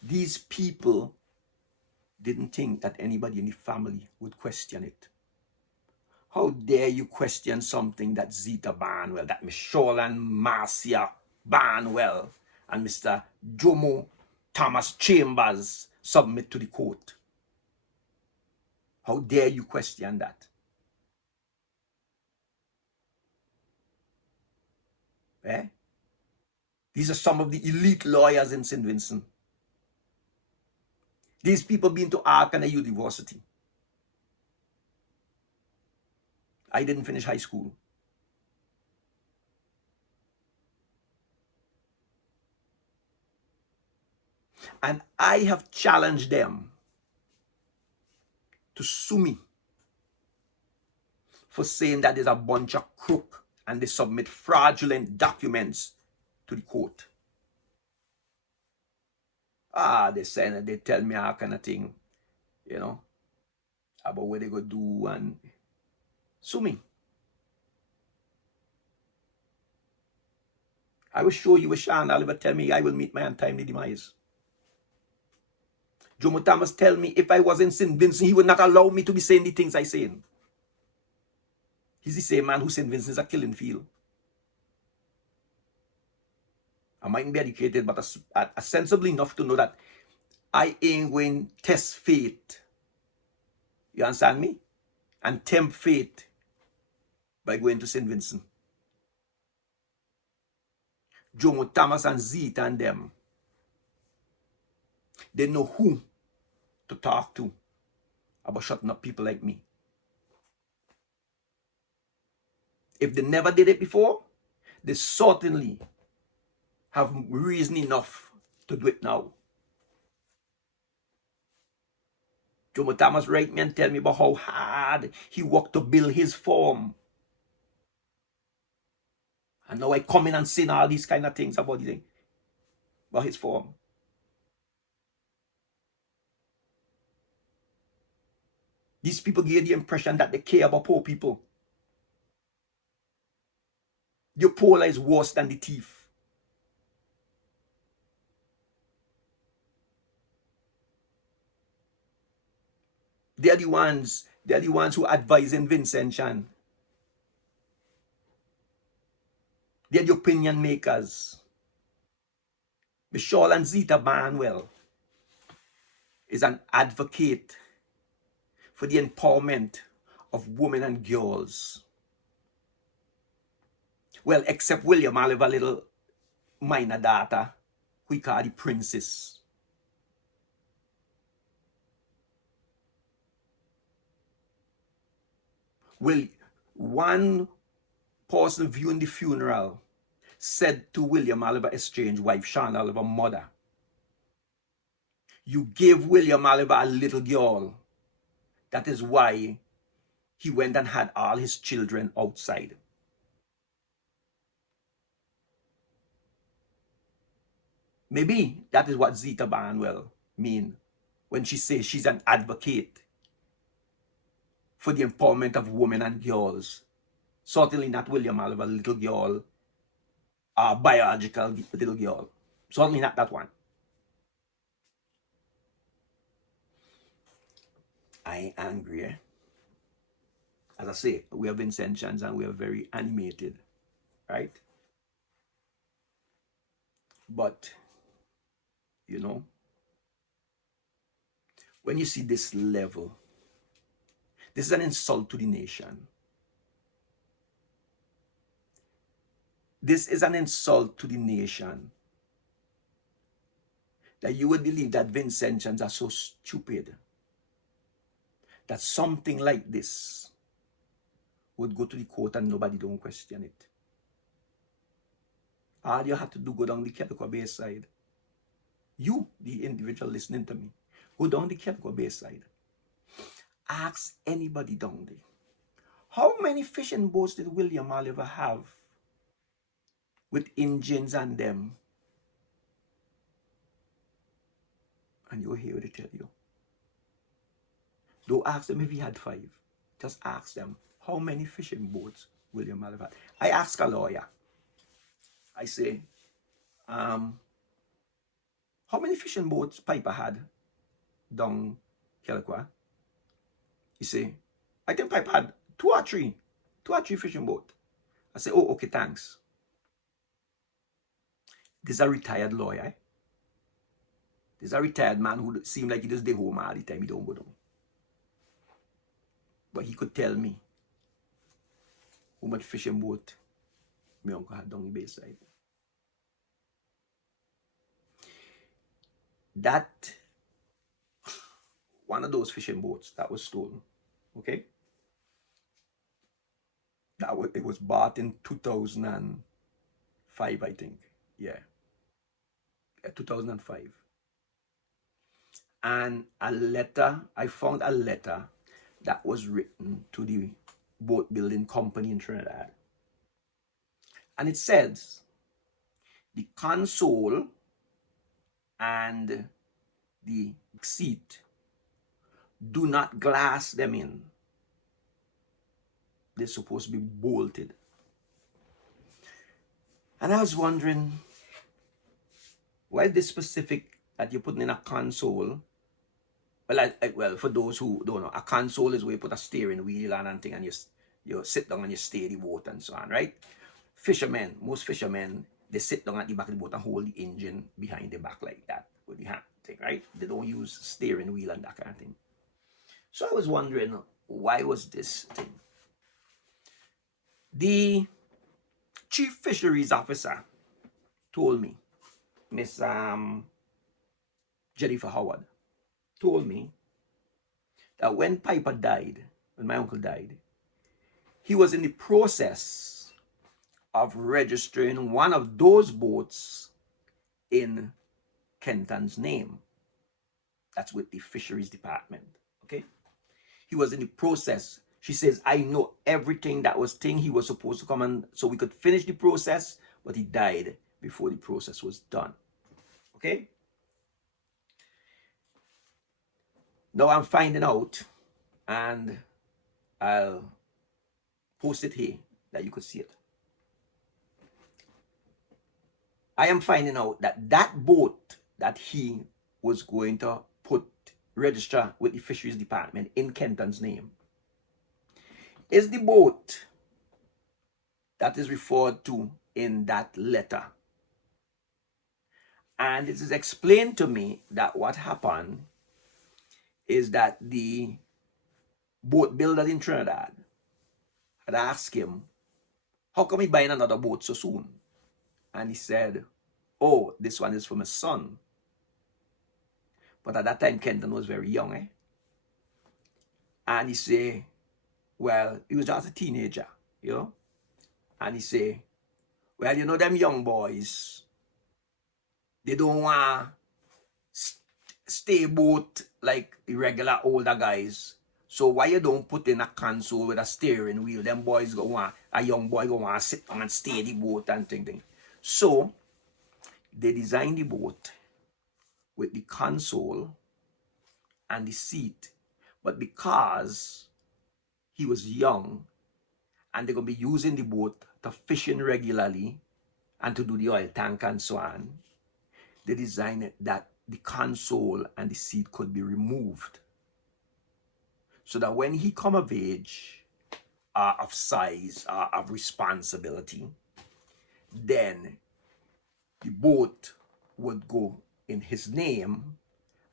these people didn't think that anybody in the family would question it. How dare you question something that Zita Barnwell, that Michelle and Marcia Barnwell and Mr. Jomo Thomas Chambers submit to the court? How dare you question that? Eh? These are some of the elite lawyers in St. Vincent. These people been to Arkansas University. I didn't finish high school. And I have challenged them to sue me for saying that there's a bunch of crook and they submit fraudulent documents to the court. They say, they tell me all kind of thing, you know, about what they go do and sue me. I will show you a Sean Oliver tell me I will meet my untimely demise. Jomo Thomas tell me if I was in St. Vincent, he would not allow me to be saying the things I saying. He's the same man who St. Vincent is a killing field. I mightn't be educated, but sensible enough to know that I ain't going to test fate. You understand me? And tempt fate by going to St. Vincent. Jomo Thomas and Zita and them, they know who to talk to about shutting up people like me. If they never did it before, they certainly have reason enough to do it now. Jomo Thomas write me and tell me about how hard he worked to build his farm. And now I come in and saying all these kind of things about his farm. These people give the impression that they care about poor people. The poor is worse than the thief. They're the ones who advise in Vincent Chan. They're the opinion makers. Michelle and Zita Barnwell is an advocate for the empowerment of women and girls. Well, except William Oliver, little minor daughter, we call the princess. Well, one person viewing the funeral said to William Oliver Exchange wife, Sean Oliver mother, you gave William Oliver a little girl. That is why he went and had all his children outside. Maybe that is what Zita Barnwell mean when she says she's an advocate for the empowerment of women and girls. Certainly not William Oliver, little girl, or biological little girl. Certainly not that one. I ain't angry, eh? As I say, we are Vincentians and we are very animated, right? But, you know, when you see this level, this is an insult to the nation. This is an insult to the nation. That you would believe that Vincentians are so stupid that something like this would go to the court and nobody don't question it. All you have to do, go down the Ketakwa Bayside. You, the individual listening to me, go down the Ketakwa Bayside. Ask anybody down there, how many fishing boats did William Oliver have with engines and them? And you'll hear what they tell you. Don't ask them if he had 5. Just ask them, how many fishing boats William Oliver had? I ask a lawyer. I say, how many fishing boats Piper had down Ketakwa? He say, I think Piper had 2 or 3 fishing boats. I say, oh, okay, thanks. This is a retired lawyer. Eh? This is a retired man who seemed like he just stay home all the time. He don't go down. But he could tell me how much fishing boat my uncle had down the Bayside. That, one of those fishing boats that was stolen, okay? It was bought in 2005, I think. Yeah, 2005. And I found a letter that was written to the boat building company in Trinidad. And it says the console and the seat, do not glass them in. They're supposed to be bolted. And I was wondering, why this specific that you're putting in a console? Well, for those who don't know, a console is where you put a steering wheel and thing, and you sit down and you steer the boat and so on, right? Most fishermen, they sit down at the back of the boat and hold the engine behind the back like that with the hand thing, right? They don't use steering wheel and that kind of thing. So I was wondering, why was this thing? The chief fisheries officer told me, Miss Jennifer Howard, told me that when Piper died, when my uncle died, he was in the process of registering one of those boats in Kenton's name. That's with the fisheries department, okay? He was in the process. She says, I know everything that was thing. He was supposed to come and so we could finish the process, but he died before the process was done, okay? Now I'm finding out, and I'll post it here that you could see it. I am finding out that that boat that he was going to register with the fisheries department in Kenton's name is the boat that is referred to in that letter. And it is explained to me that what happened is that the boat builder in Trinidad had asked him, how come he buying another boat so soon? And he said, oh, this one is for my son. But at that time, Kenton was very young, eh? And he say, well, he was just a teenager, you know? And he say, well, you know them young boys, they don't want stay boat like the regular older guys. So why you don't put in a console with a steering wheel? Them boys go want, a young boy go want to sit down and steer the boat and thing. So they designed the boat with the console and the seat. But because he was young and they're going to be using the boat to fishing regularly and to do the oil tank and so on, they designed it that the console and the seat could be removed. So that when he come of age, of size, of responsibility, then the boat would go in his name,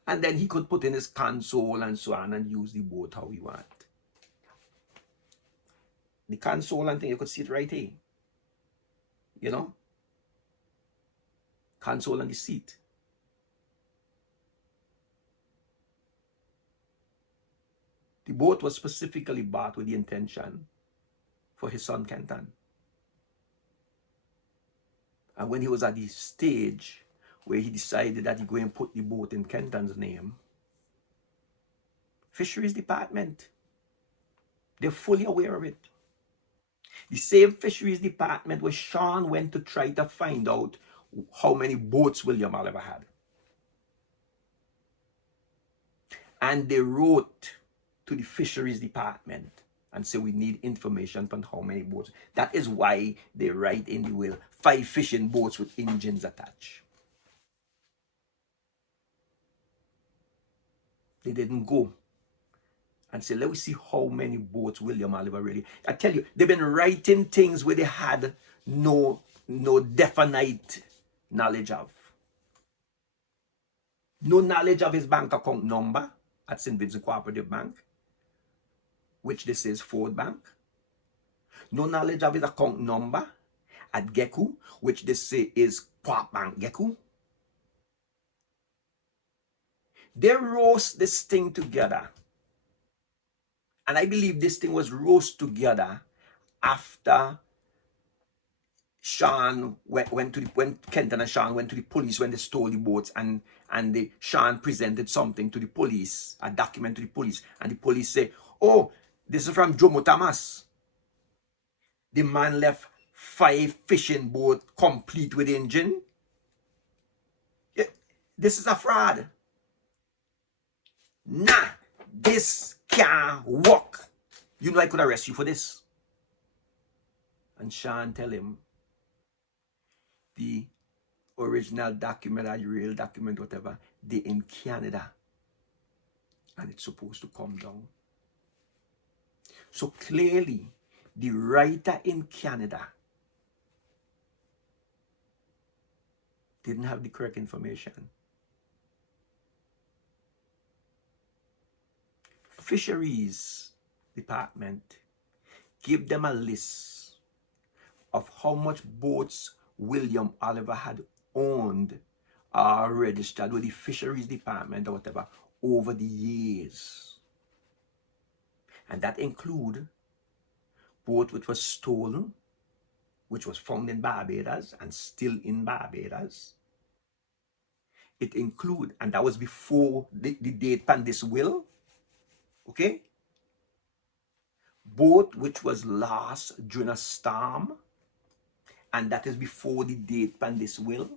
and then he could put in his console and so on and use the boat how he want. The console and thing, you could see it right here. You know? Console and the seat. The boat was specifically bought with the intention for his son Kenton. And when he was at the stage where he decided that he's going to put the boat in Kenton's name, Fisheries Department, they're fully aware of it. The same Fisheries Department where Sean went to try to find out how many boats William Oliver had. And they wrote to the Fisheries Department and say we need information on how many boats. That is why they write in the will 5 fishing boats with engines attached. They didn't go and say, let me see how many boats William Oliver really. I tell you, they've been writing things where they had no definite knowledge of. No knowledge of his bank account number at St. Vincent Cooperative Bank, which this is Ford Bank. No knowledge of his account number at Geku, which this say is Pop Bank Geku. They roast this thing together. And I believe this thing was roast together after Sean when Kenton and Sean went to the police when they stole the boats, and Sean presented something to the police, a document to the police, and the police say, oh, this is from Jomo Thomas. The man left 5 fishing boat complete with engine. Yeah, this is a fraud. Nah, this can't work. You know I could arrest you for this. And Sean tell him the original document or the real document, whatever, they in Canada. And it's supposed to come down. So clearly, the writer in Canada didn't have the correct information. Fisheries Department gave them a list of how much boats William Oliver had owned or registered with the Fisheries Department or whatever over the years. And that include boat which was stolen, which was found in Barbados and still in Barbados. It include, and that was before the date on this will, okay? Boat which was lost during a storm, and that is before the date on this will.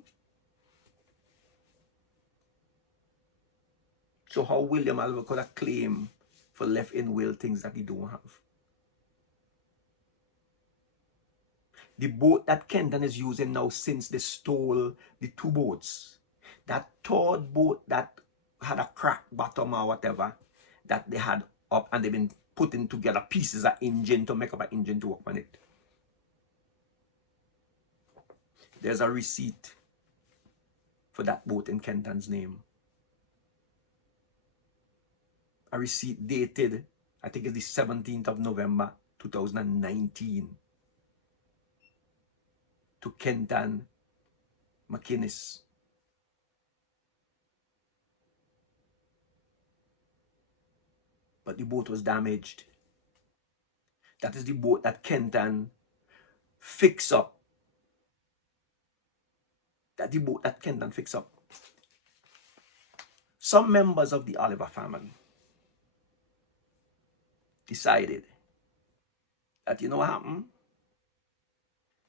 So how William Oliver could have claimed for left in will things that he don't have? The boat that Kenton is using now since they stole the 2 boats, that 3rd boat that had a cracked bottom or whatever, that they had up and they've been putting together pieces of engine to make up an engine to work on it. There's a receipt for that boat in Kenton's name. A receipt dated, I think it's the 17th of November, 2019. To Kenton McInnes. But the boat was damaged. That is the boat that Kenton fixed up. That's the boat that Kenton fixed up. Some members of the Oliver family decided that, you know what happened?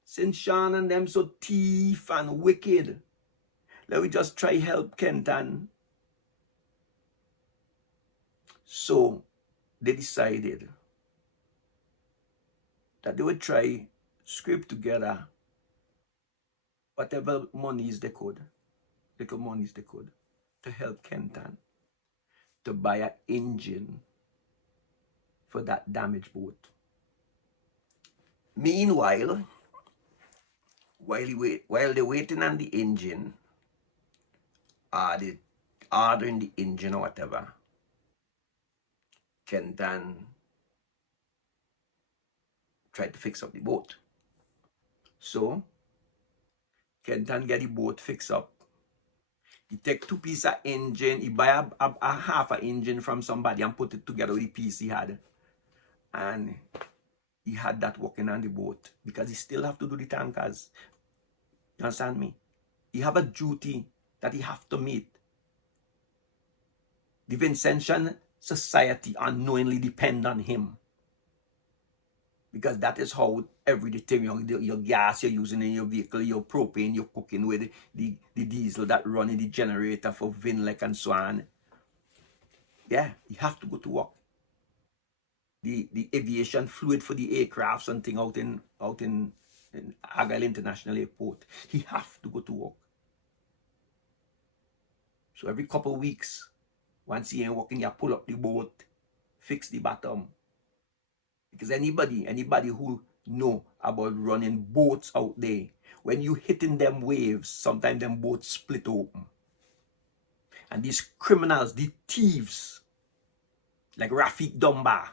Since Sean and them so thief and wicked, let me just try help Kenton. So they decided that they would try scrape together whatever monies they could, to help Kenton to buy an engine for that damaged boat. Meanwhile, while they're waiting on the engine, they ordering the engine or whatever, Kenton tried to fix up the boat. So Kenton get the boat fixed up. He take 2 pieces of engine, he buy a half an engine from somebody and put it together with the piece he had. And he had that working on the boat because he still have to do the tankers. You understand me? He have a duty that he have to meet. The Vincentian society unknowingly depend on him. Because that is how everything, your gas you're using in your vehicle, your propane you're cooking with, the diesel that run in the generator for Vinlec and so on. Yeah, you have to go to work. The aviation fluid for the aircrafts and thing out in Argyle International Airport, he have to go to work. So every couple of weeks, once he ain't working, you pull up the boat, fix the bottom. Because anybody who know about running boats out there, when you hitting them waves, sometimes them boats split open. And these criminals, the thieves, like Rafik Dunbar,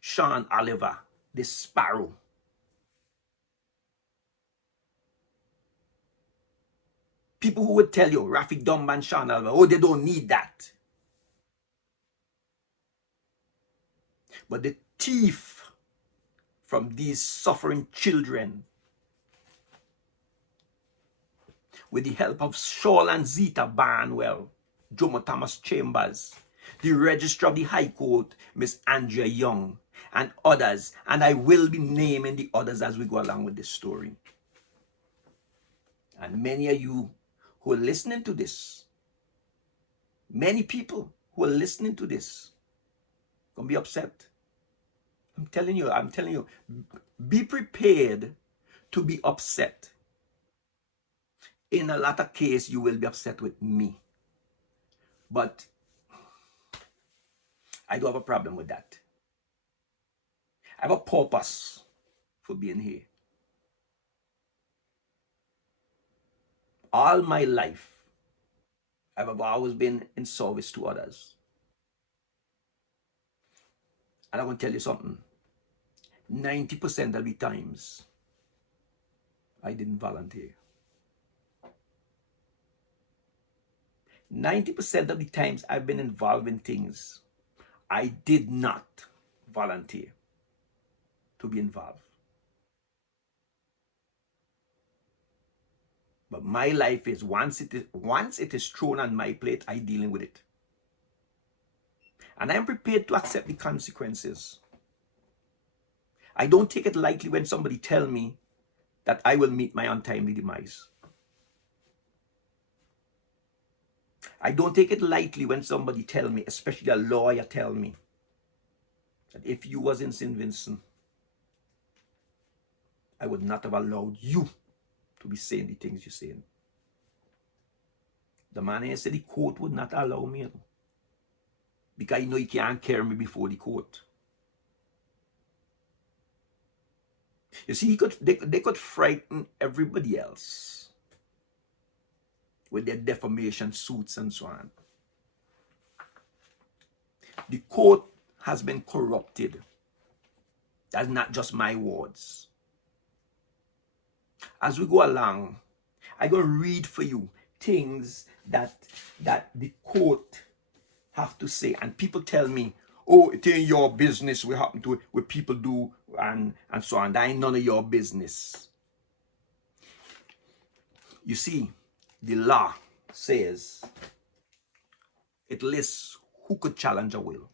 Sean Oliver, the Sparrow, people who would tell you, Rafik Dunbar and Sean Oliver, oh, they don't need that. But the thief from these suffering children, with the help of Shaul and Zita Barnwell, Jomo Thomas Chambers, the Registrar of the High Court, Miss Andrea Young, and others, and I will be naming the others as we go along with this story. And many of you who are listening to this, many people who are listening to this, gonna be upset. I'm telling you, be prepared to be upset. In a lot of cases, you will be upset with me. But I don't have a problem with that. I have a purpose for being here. All my life, I've always been in service to others. And I want to tell you something. 90% of the times, I didn't volunteer. 90% of the times I've been involved in things, I did not volunteer to be involved. But my life is once it is thrown on my plate, I dealing with it. And I am prepared to accept the consequences. I don't take it lightly when somebody tell me that I will meet my untimely demise. I don't take it lightly when somebody tell me, especially a lawyer tell me, that if you was in St. Vincent, I would not have allowed you to be saying the things you're saying. The man here said the court would not allow me, because you know you can't carry me before the court. You see, they could frighten everybody else with their defamation suits and so on. The court has been corrupted. That's not just my words. As we go along, I'm going to read for you things that the court have to say. And people tell me, oh, it ain't your business what happen to it, what people do and so on. That ain't none of your business. You see, the law says it lists who could challenge a will.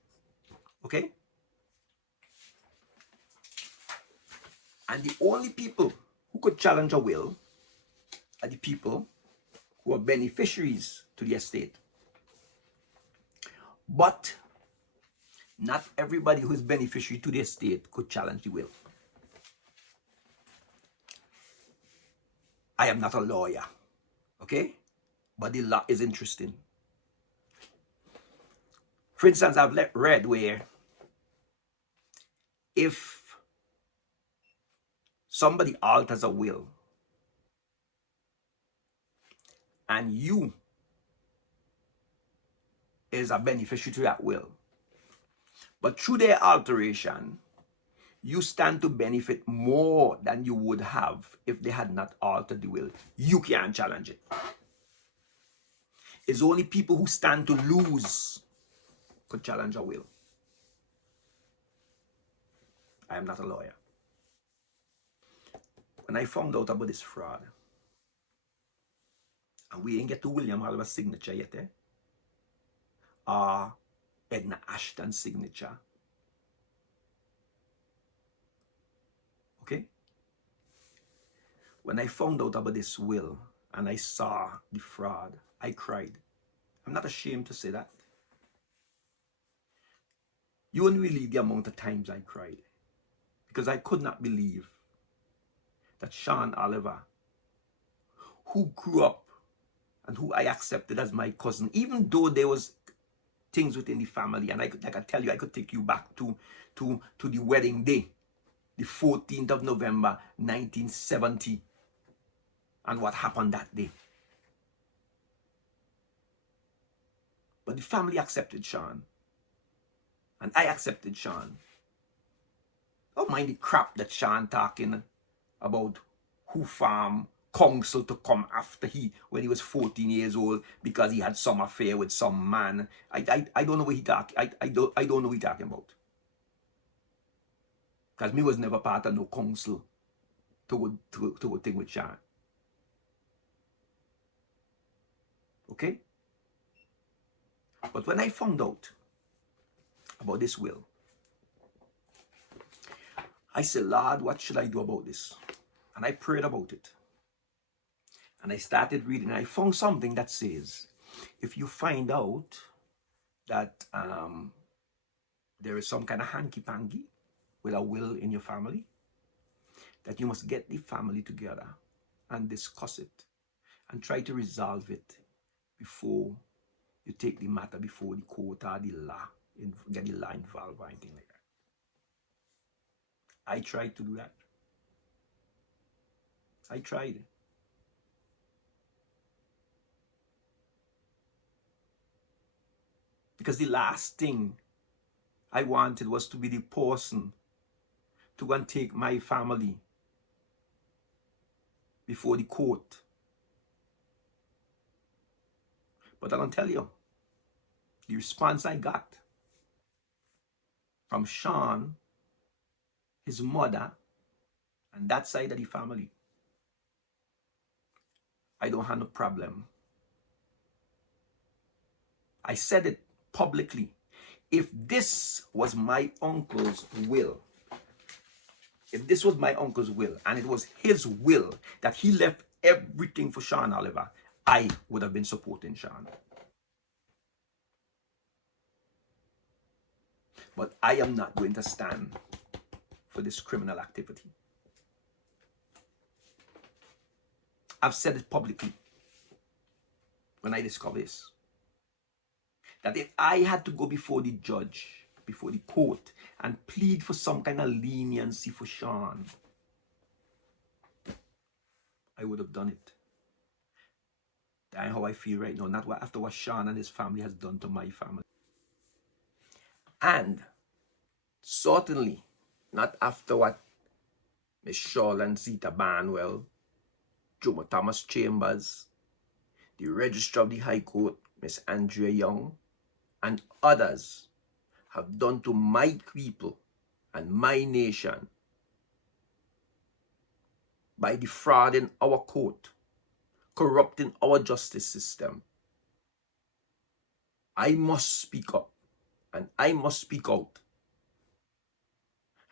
Okay? And the only people who could challenge a will are the people who are beneficiaries to the estate. But not everybody who is beneficiary to the estate could challenge the will. I am not a lawyer, okay? But the law is interesting. For instance, I've read where if somebody alters a will and you is a beneficiary to that will, but through their alteration, you stand to benefit more than you would have if they had not altered the will, you can't challenge it. It's only people who stand to lose could challenge a will. I am not a lawyer. When I found out about this fraud, and we ain't get to William Oliver's signature yet, Edna Ashton's signature. Okay? When I found out about this will and I saw the fraud, I cried. I'm not ashamed to say that. You wouldn't believe the amount of times I cried, because I could not believe that Sean Oliver, who grew up and who I accepted as my cousin, even though there was things within the family, and I could tell you, I could take you back to the wedding day, the 14th of November 1970, and what happened that day. But the family accepted Sean, and I accepted Sean. Don't mind the crap that Sean talking about who farm counsel to come after when he was 14 years old because he had some affair with some man. I don't know what he talking. I don't know what he talking about. Because me was never part of no council to a thing with Sean. Okay? But when I found out about this will, I said, Lord, what should I do about this? And I prayed about it. And I started reading. And I found something that says, if you find out that there is some kind of hanky-panky with a will in your family, that you must get the family together and discuss it and try to resolve it before you take the matter before the court or the law, get the law involved or anything like that. I tried to do that. I tried. Because the last thing I wanted was to be the person to go and take my family before the court. But I can tell you, the response I got from Sean, his mother, and that side of the family, I don't have no problem. I said it publicly. If this was my uncle's will, and it was his will that he left everything for Sean Oliver, I would have been supporting Sean. But I am not going to stand for this criminal activity. I've said it publicly when I discovered this, that if I had to go before the judge, before the court, and plead for some kind of leniency for Sean, I would have done it. That's how I feel right now, not after what Sean and his family has done to my family. And certainly not after what Miss Charlotte Zita Barnwell, Jomo Thomas Chambers, the Registrar of the High Court, Miss Andrea Young, and others have done to my people and my nation by defrauding our court, corrupting our justice system. I must speak up and I must speak out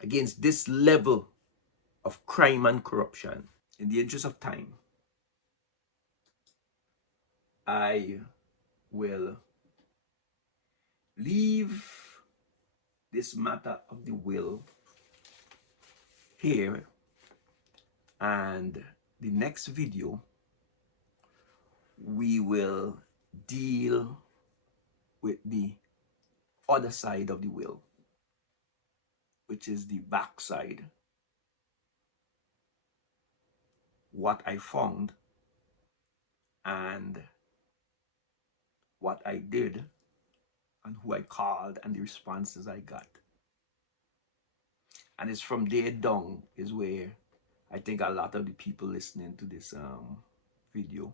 against this level of crime and corruption. In the interest of time, I will leave this matter of the will here, and the next video we will deal with the other side of the will, which is the back side. What I found and what I did and who I called and the responses I got. And it's from there down is where I think a lot of the people listening to this video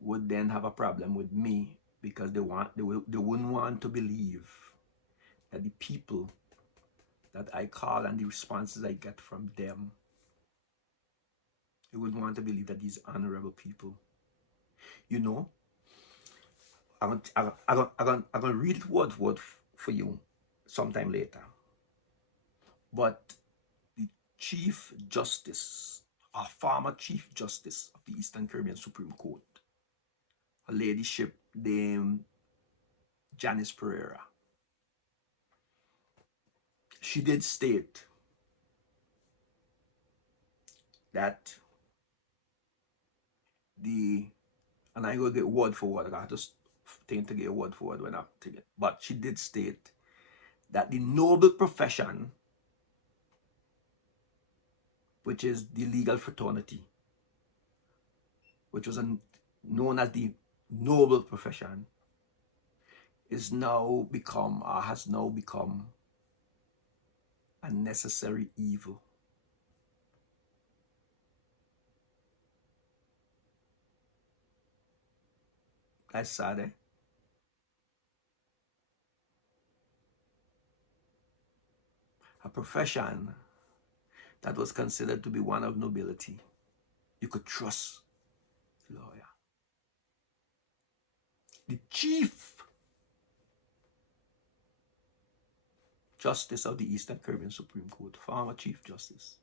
would then have a problem with me, because they wouldn't want to believe that the people that I call and the responses I get from them, they wouldn't want to believe that these honorable people, you know, I'm gonna read it word for word for you sometime later. But the Chief Justice, our former Chief Justice of the Eastern Caribbean Supreme Court, her ladyship named Janice Pereira, she did state that and I will get word for word, I just think to get word for word when I take it, but she did state that the noble profession, which is the legal fraternity, which was known as the noble profession, is now become, or has now become, a necessary evil. That's sad, eh? A profession that was considered to be one of nobility. You could trust the lawyer. The chief Justice of the Eastern Caribbean Supreme Court, former Chief Justice,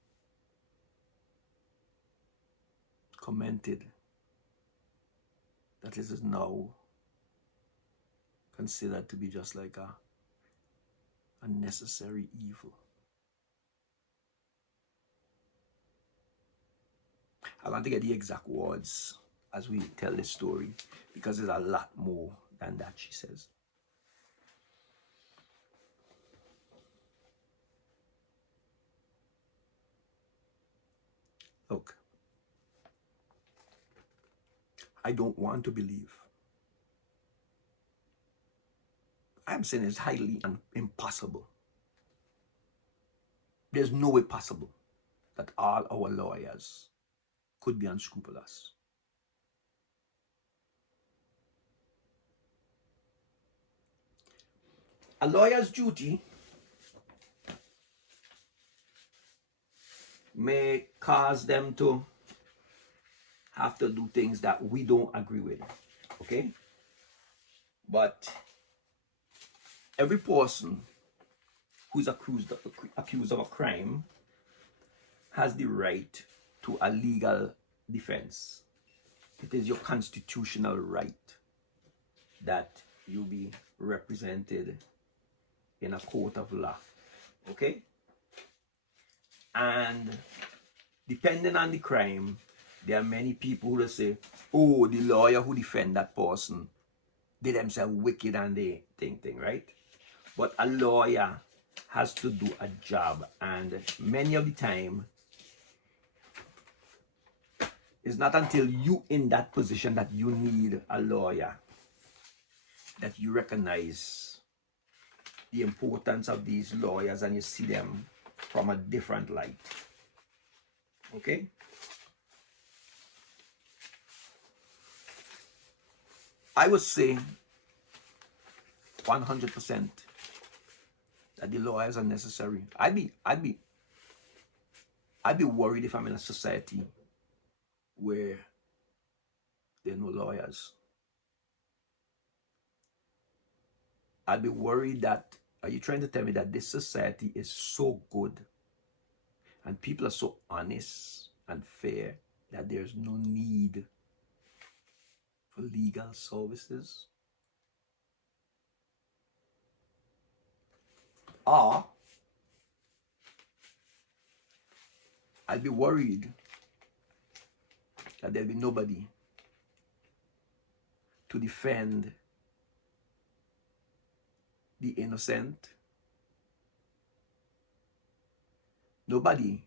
commented that this is now considered to be just like a necessary evil. I want to get the exact words as we tell this story, because there's a lot more than that, she says. Look, I don't want to believe. I'm saying it's highly impossible. There's no way possible that all our lawyers could be unscrupulous. A lawyer's duty may cause them to have to do things that we don't agree with, okay? But every person who's accused of a crime has the right to a legal defense. It is your constitutional right that you be represented in a court of law, okay? And depending on the crime, there are many people who will say, oh, the lawyer who defend that person, they themselves wicked and they think, right? But a lawyer has to do a job, and many of the time, it's not until you in that position that you need a lawyer that you recognize the importance of these lawyers and you see them from a different light. Okay? I would say 100% that the lawyers are necessary. I'd be worried if I'm in a society where there are no lawyers. I'd be worried that, are you trying to tell me that this society is so good and people are so honest and fair that there's no need for legal services? Or I'd be worried that there'll be nobody to defend the innocent, nobody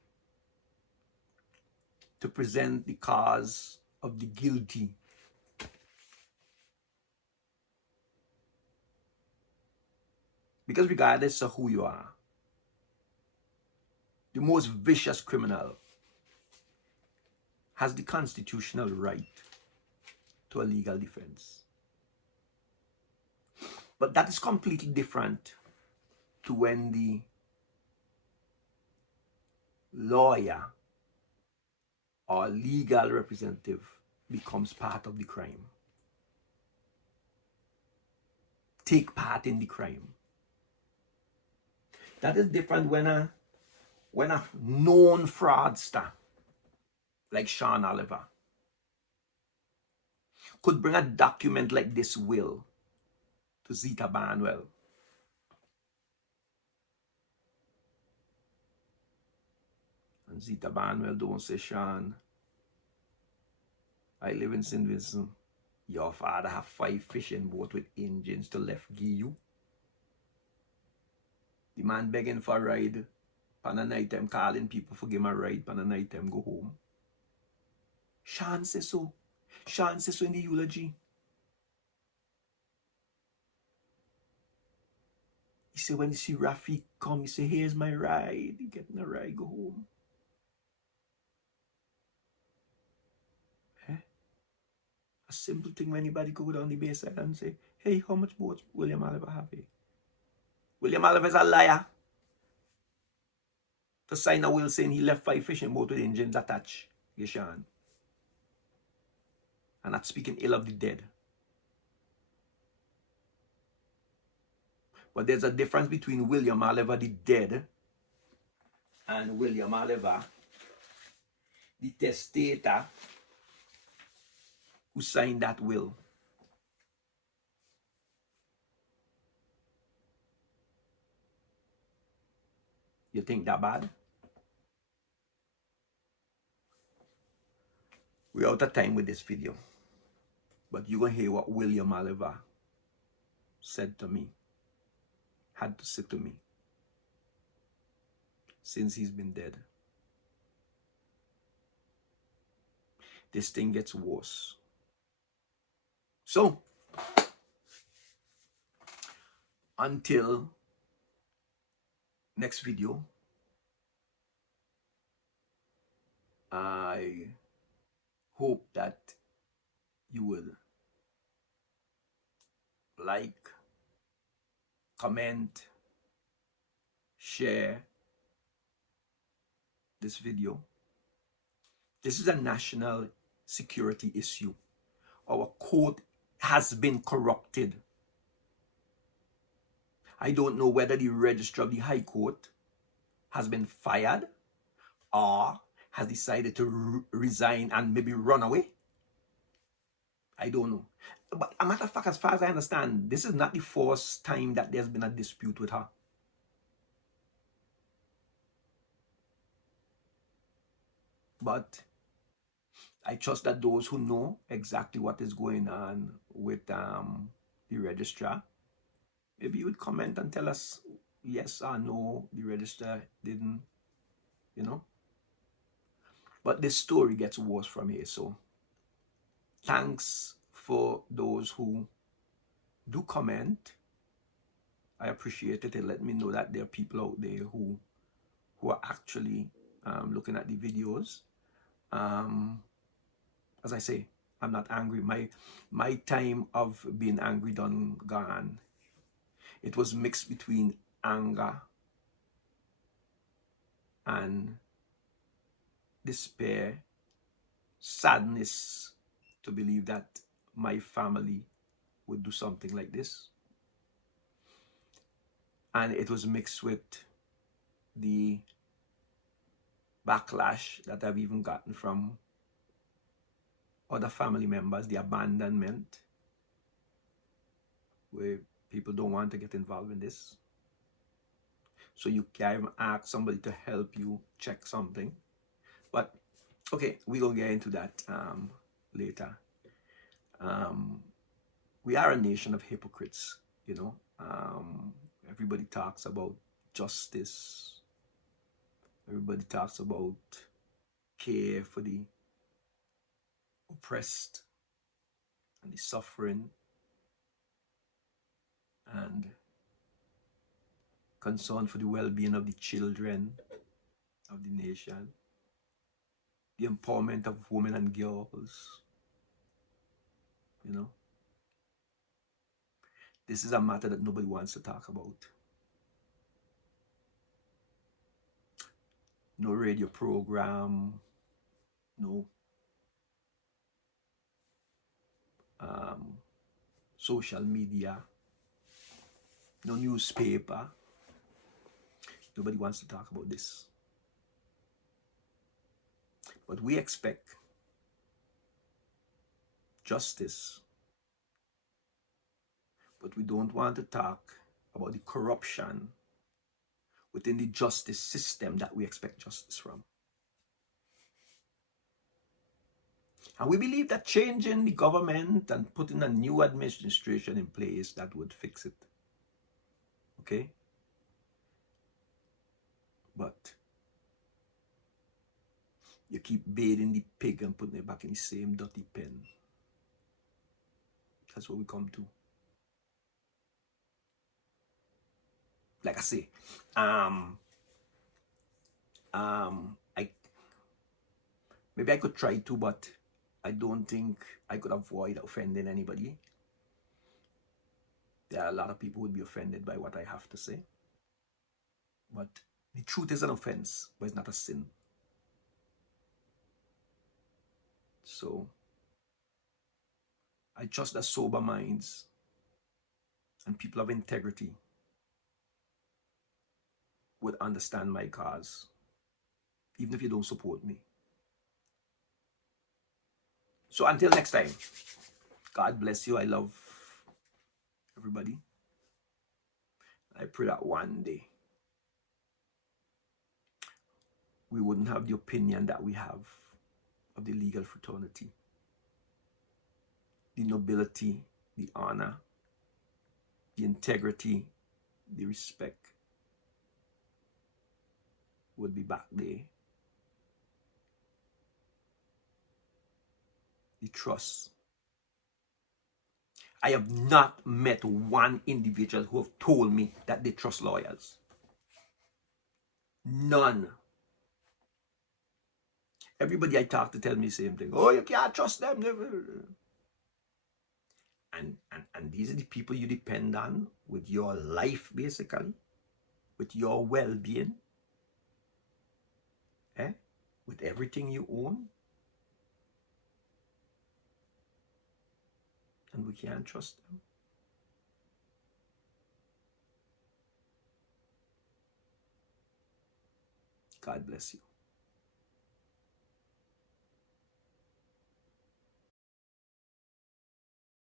to present the cause of the guilty. Because regardless of who you are, the most vicious criminal has the constitutional right to a legal defense. But that is completely different to when the lawyer or legal representative becomes part of the crime. Take part in the crime. That is different when a known fraudster like Sean Oliver could bring a document like this will to Zita Barnwell. And Zita Barnwell don't say, Sean, I live in St. Vincent. Your father have 5 fishing boats with engines to left give you. The man begging for a ride. Pan a night time calling people for give him a ride. Pan a night time go home. Sean says so. Sean says so in the eulogy. He said when you see Rafi come, he say, here's my ride. He getting a ride, go home. A simple thing when anybody go down the bayside and say, hey, how much boats William Oliver have here? William Oliver is a liar. To sign a will saying he left 5 fishing boats with engines attached. You Sean. And not speaking ill of the dead. But there's a difference between William Oliver the dead and William Oliver the testator who signed that will. You think that bad? We're out of time with this video. But you're going to hear what William Oliver said to me, had to say to me, since he's been dead. This thing gets worse. So, until next video, I hope that you will like, comment, share this video. This is a national security issue. Our court has been corrupted. I don't know whether the registrar of the High Court has been fired or has decided to resign and maybe run away. I don't know. But a matter of fact, as far as I understand, this is not the first time that there's been a dispute with her. But I trust that those who know exactly what is going on with the registrar, maybe you would comment and tell us yes or no, the registrar didn't, you know. But this story gets worse from here. So thanks for those who do comment. I appreciate it. It let me know that there are people out there who are actually looking at the videos. As I say, I'm not angry. My time of being angry done gone. It was mixed between anger and despair, sadness to believe that my family would do something like this. And it was mixed with the backlash that I've even gotten from other family members, the abandonment, where people don't want to get involved in this. So you can't even ask somebody to help you check something. But okay, we're gonna get into that later. We are a nation of hypocrites, you know. Everybody talks about justice. Everybody talks about care for the oppressed and the suffering and concern for the well-being of the children of the nation, the empowerment of women and girls, you know. This is a matter that nobody wants to talk about. No radio program, no social media, no newspaper. Nobody wants to talk about this. But we expect justice. But we don't want to talk about the corruption within the justice system that we expect justice from. And we believe that changing the government and putting a new administration in place, that would fix it. Okay? But you keep baiting the pig and putting it back in the same dirty pen. That's what we come to. Like I say, maybe I could try to, but I don't think I could avoid offending anybody. There are a lot of people who would be offended by what I have to say. But the truth is an offense, but it's not a sin. So I trust that sober minds and people of integrity would understand my cause, even if you don't support me. So until next time, God bless you. I love everybody. I pray that one day we wouldn't have the opinion that we have of the legal fraternity, the nobility, the honor, the integrity, the respect would be back there. The trust. I have not met one individual who have told me that they trust lawyers. None. Everybody I talk to tell me the same thing. Oh, you can't trust them. And these are the people you depend on with your life, basically, with your well-being, with everything you own. And we can't trust them. God bless you.